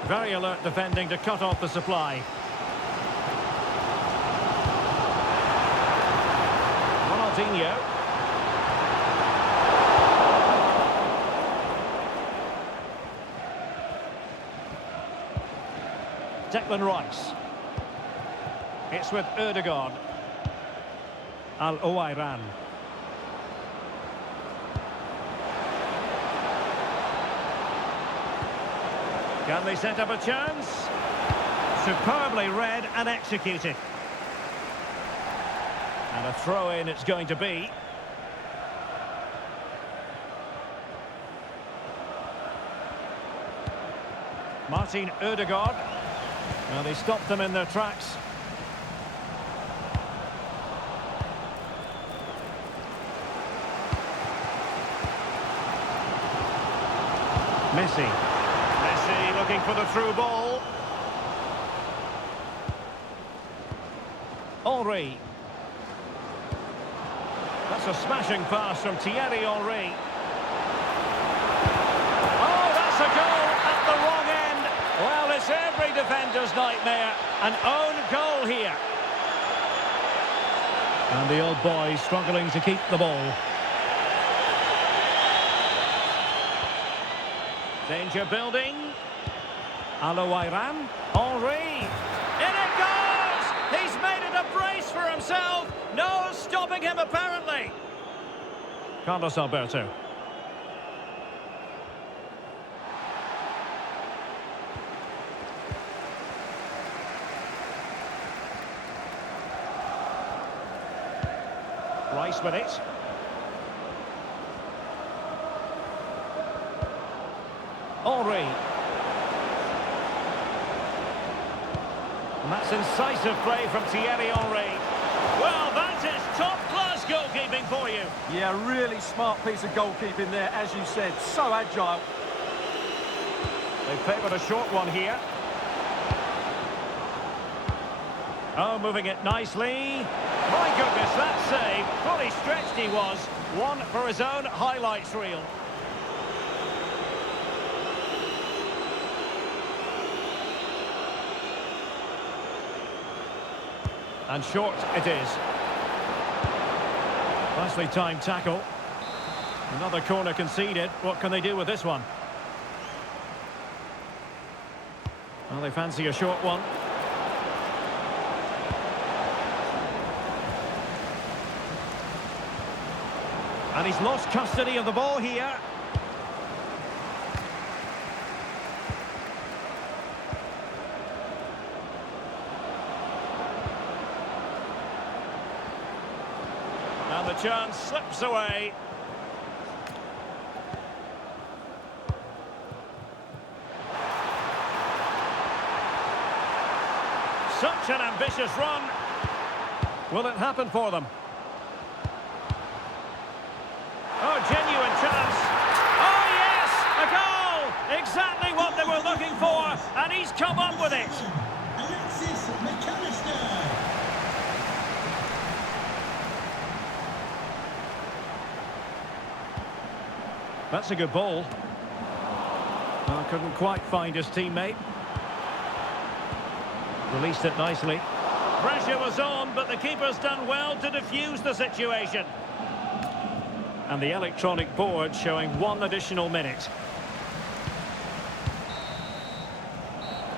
Very alert defending to cut off the supply. Ronaldinho. Declan Rice. It's with Odegaard. Alowairan. Can they set up a chance? Superbly read and executed. And a throw-in it's going to be. Martin Odegaard. Well, they stopped them in their tracks. Messi. Messi looking for the through ball. Henry. That's a smashing pass from Thierry Henry. Oh, that's a goal at the wrong end. Well, it's every defender's nightmare. An own goal here. And the old boy struggling to keep the ball. Danger building. Alowairan. Henry. In it goes! He's made himself. No stopping him, apparently. Carlos Alberto. Rice with it. Henry. And that's incisive play from Thierry Henry. Well, that is top-class goalkeeping for you. Yeah, really smart piece of goalkeeping there, as you said. So agile. They favoured a short one here. Oh, moving it nicely. My goodness, that save. Fully stretched he was. One for his own highlights reel. And short it is. Nicely timed tackle. Another corner conceded. What can they do with this one? Well, they fancy a short one. And he's lost custody of the ball here. And the chance slips away. Such an ambitious run. Will it happen for them? Oh, genuine chance. Oh, yes! A goal! Exactly what they were looking for, and he's come up with it. That's a good ball. Oh, couldn't quite find his teammate. Released it nicely. Pressure was on, but the keeper's done well to defuse the situation. And the electronic board showing 1 additional minute.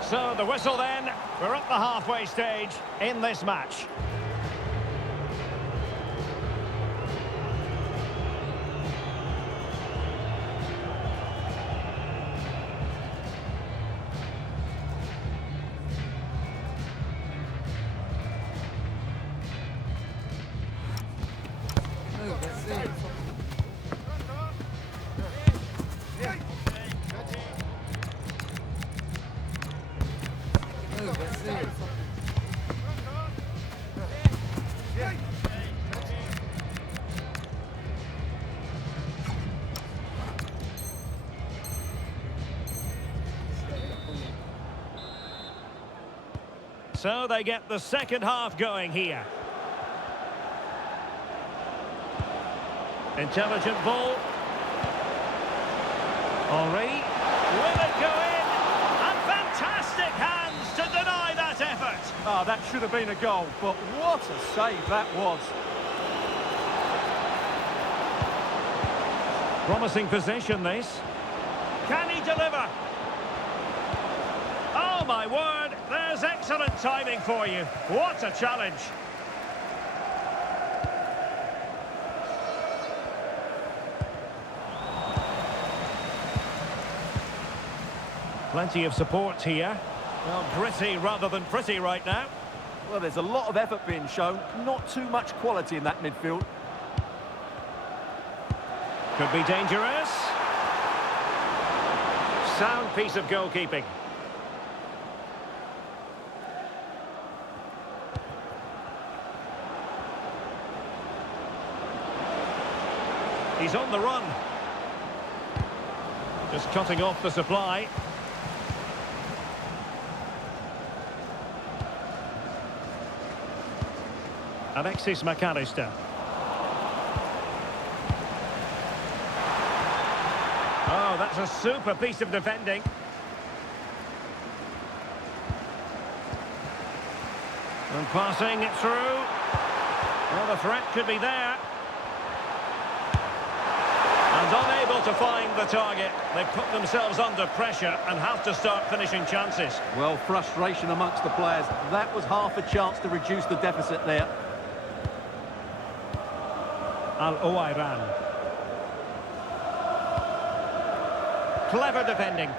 So the whistle then. We're at the halfway stage in this match. So they get the second half going here. Intelligent ball. Henry. Will it go in? And fantastic hands to deny that effort. Ah, that should have been a goal, but what a save that was. Promising possession, this. Can he deliver? Oh, my word. There's excellent timing for you. What a challenge. Plenty of support here. Well, gritty rather than pretty right now. Well, there's a lot of effort being shown. Not too much quality in that midfield. Could be dangerous. Sound piece of goalkeeping. He's on the run. Just cutting off the supply. Alexis McAllister. Oh, that's a super piece of defending. And passing it through. Well, the threat could be there. And unable to find the target. They put themselves under pressure and have to start finishing chances. Well, frustration amongst the players. That was half a chance to reduce the deficit there. Al-Owairan. Clever defending.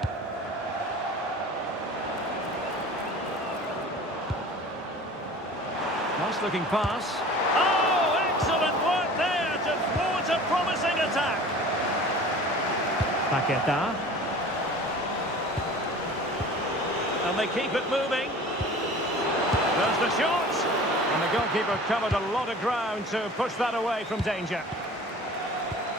Nice looking pass. Oh, excellent work there to thwart a promising attack. Paquetá. And they keep it moving. There's the shot. And the goalkeeper covered a lot of ground to push that away from danger.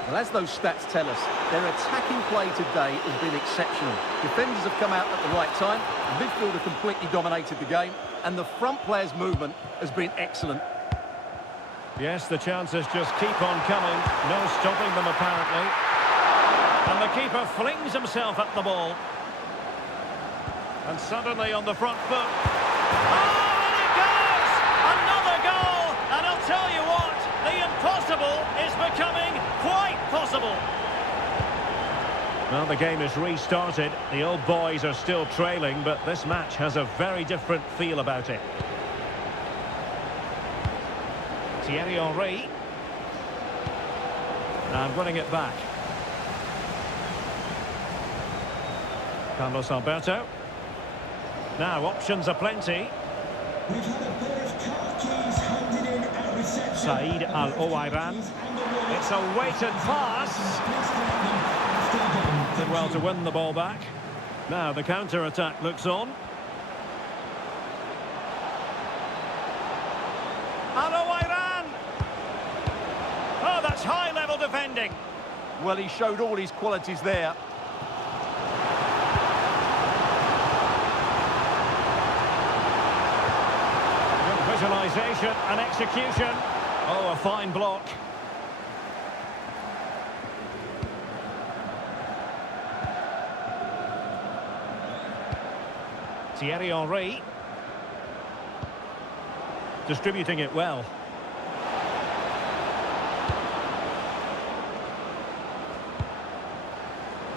Well, as those stats tell us, their attacking play today has been exceptional. Defenders have come out at the right time, the midfield have completely dominated the game, and the front players' movement has been excellent. Yes, the chances just keep on coming. No stopping them, apparently. And the keeper flings himself at the ball. And suddenly on the front foot. Oh, and it goes! Another goal! And I'll tell you what, the impossible is becoming quite possible. Well, the game is restarted. The old boys are still trailing, but this match has a very different feel about it. Thierry Henry. And winning it back. Carlos Alberto. Now, options are plenty. We've had a pair of car keys handed in at reception. Said Al-Owairan. It's a weighted pass. Did well to win the ball back. Now the counter-attack looks on. Al-Owairan! Oh, that's high-level defending. Well, he showed all his qualities there. Good visualisation and execution. Oh, a fine block. Thierry Henry. Distributing it well.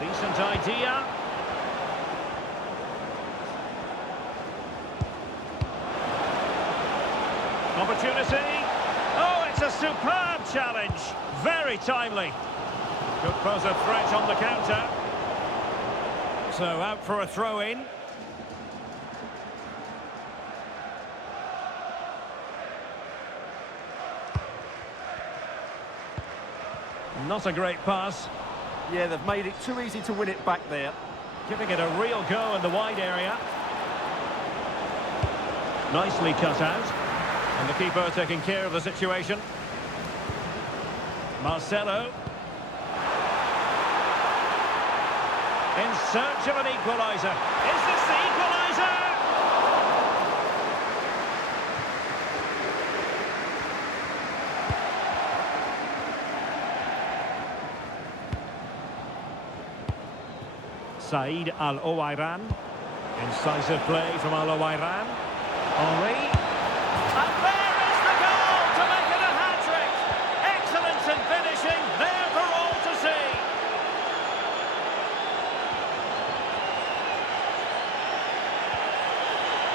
Decent idea. Opportunity. Oh, it's a superb challenge. Very timely. Could pose a threat on the counter. So out for a throw-in. Not a great pass. Yeah, they've made it too easy to win it back there. Giving it a real go in the wide area. Nicely cut out. And the keeper taking care of the situation. Marcelo. In search of an equaliser. Is this the equaliser? Said Al-Owairan. Incisive play from Al-Owairan. Henry. And there is the goal to make it a hat-trick. Excellence in finishing, there for all to see.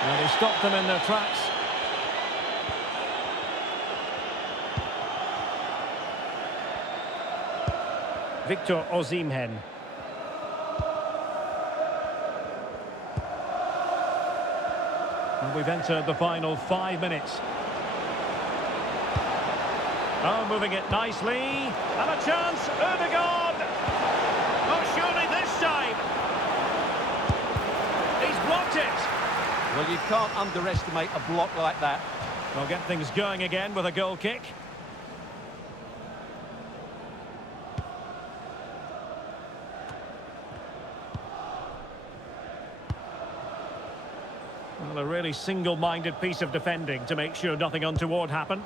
And he stopped them in their tracks. Victor Osimhen. We've entered the final 5 minutes. Oh, moving it nicely. And a chance, Ødegaard. Oh, surely this time. He's blocked it. Well, you can't underestimate a block like that. They'll get things going again with a goal kick. Well, a really single-minded piece of defending to make sure nothing untoward happened.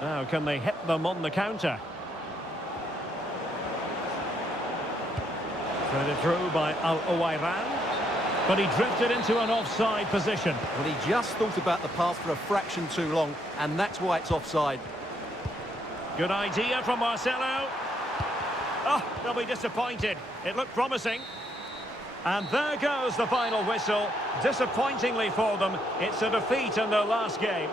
Now, can they hit them on the counter? Threaded through by Al-Owairan. But he drifted into an offside position. Well, he just thought about the pass for a fraction too long, and that's why it's offside. Good idea from Marcelo. Oh, they'll be disappointed. It looked promising. And there goes the final whistle. Disappointingly for them, it's a defeat in their last game.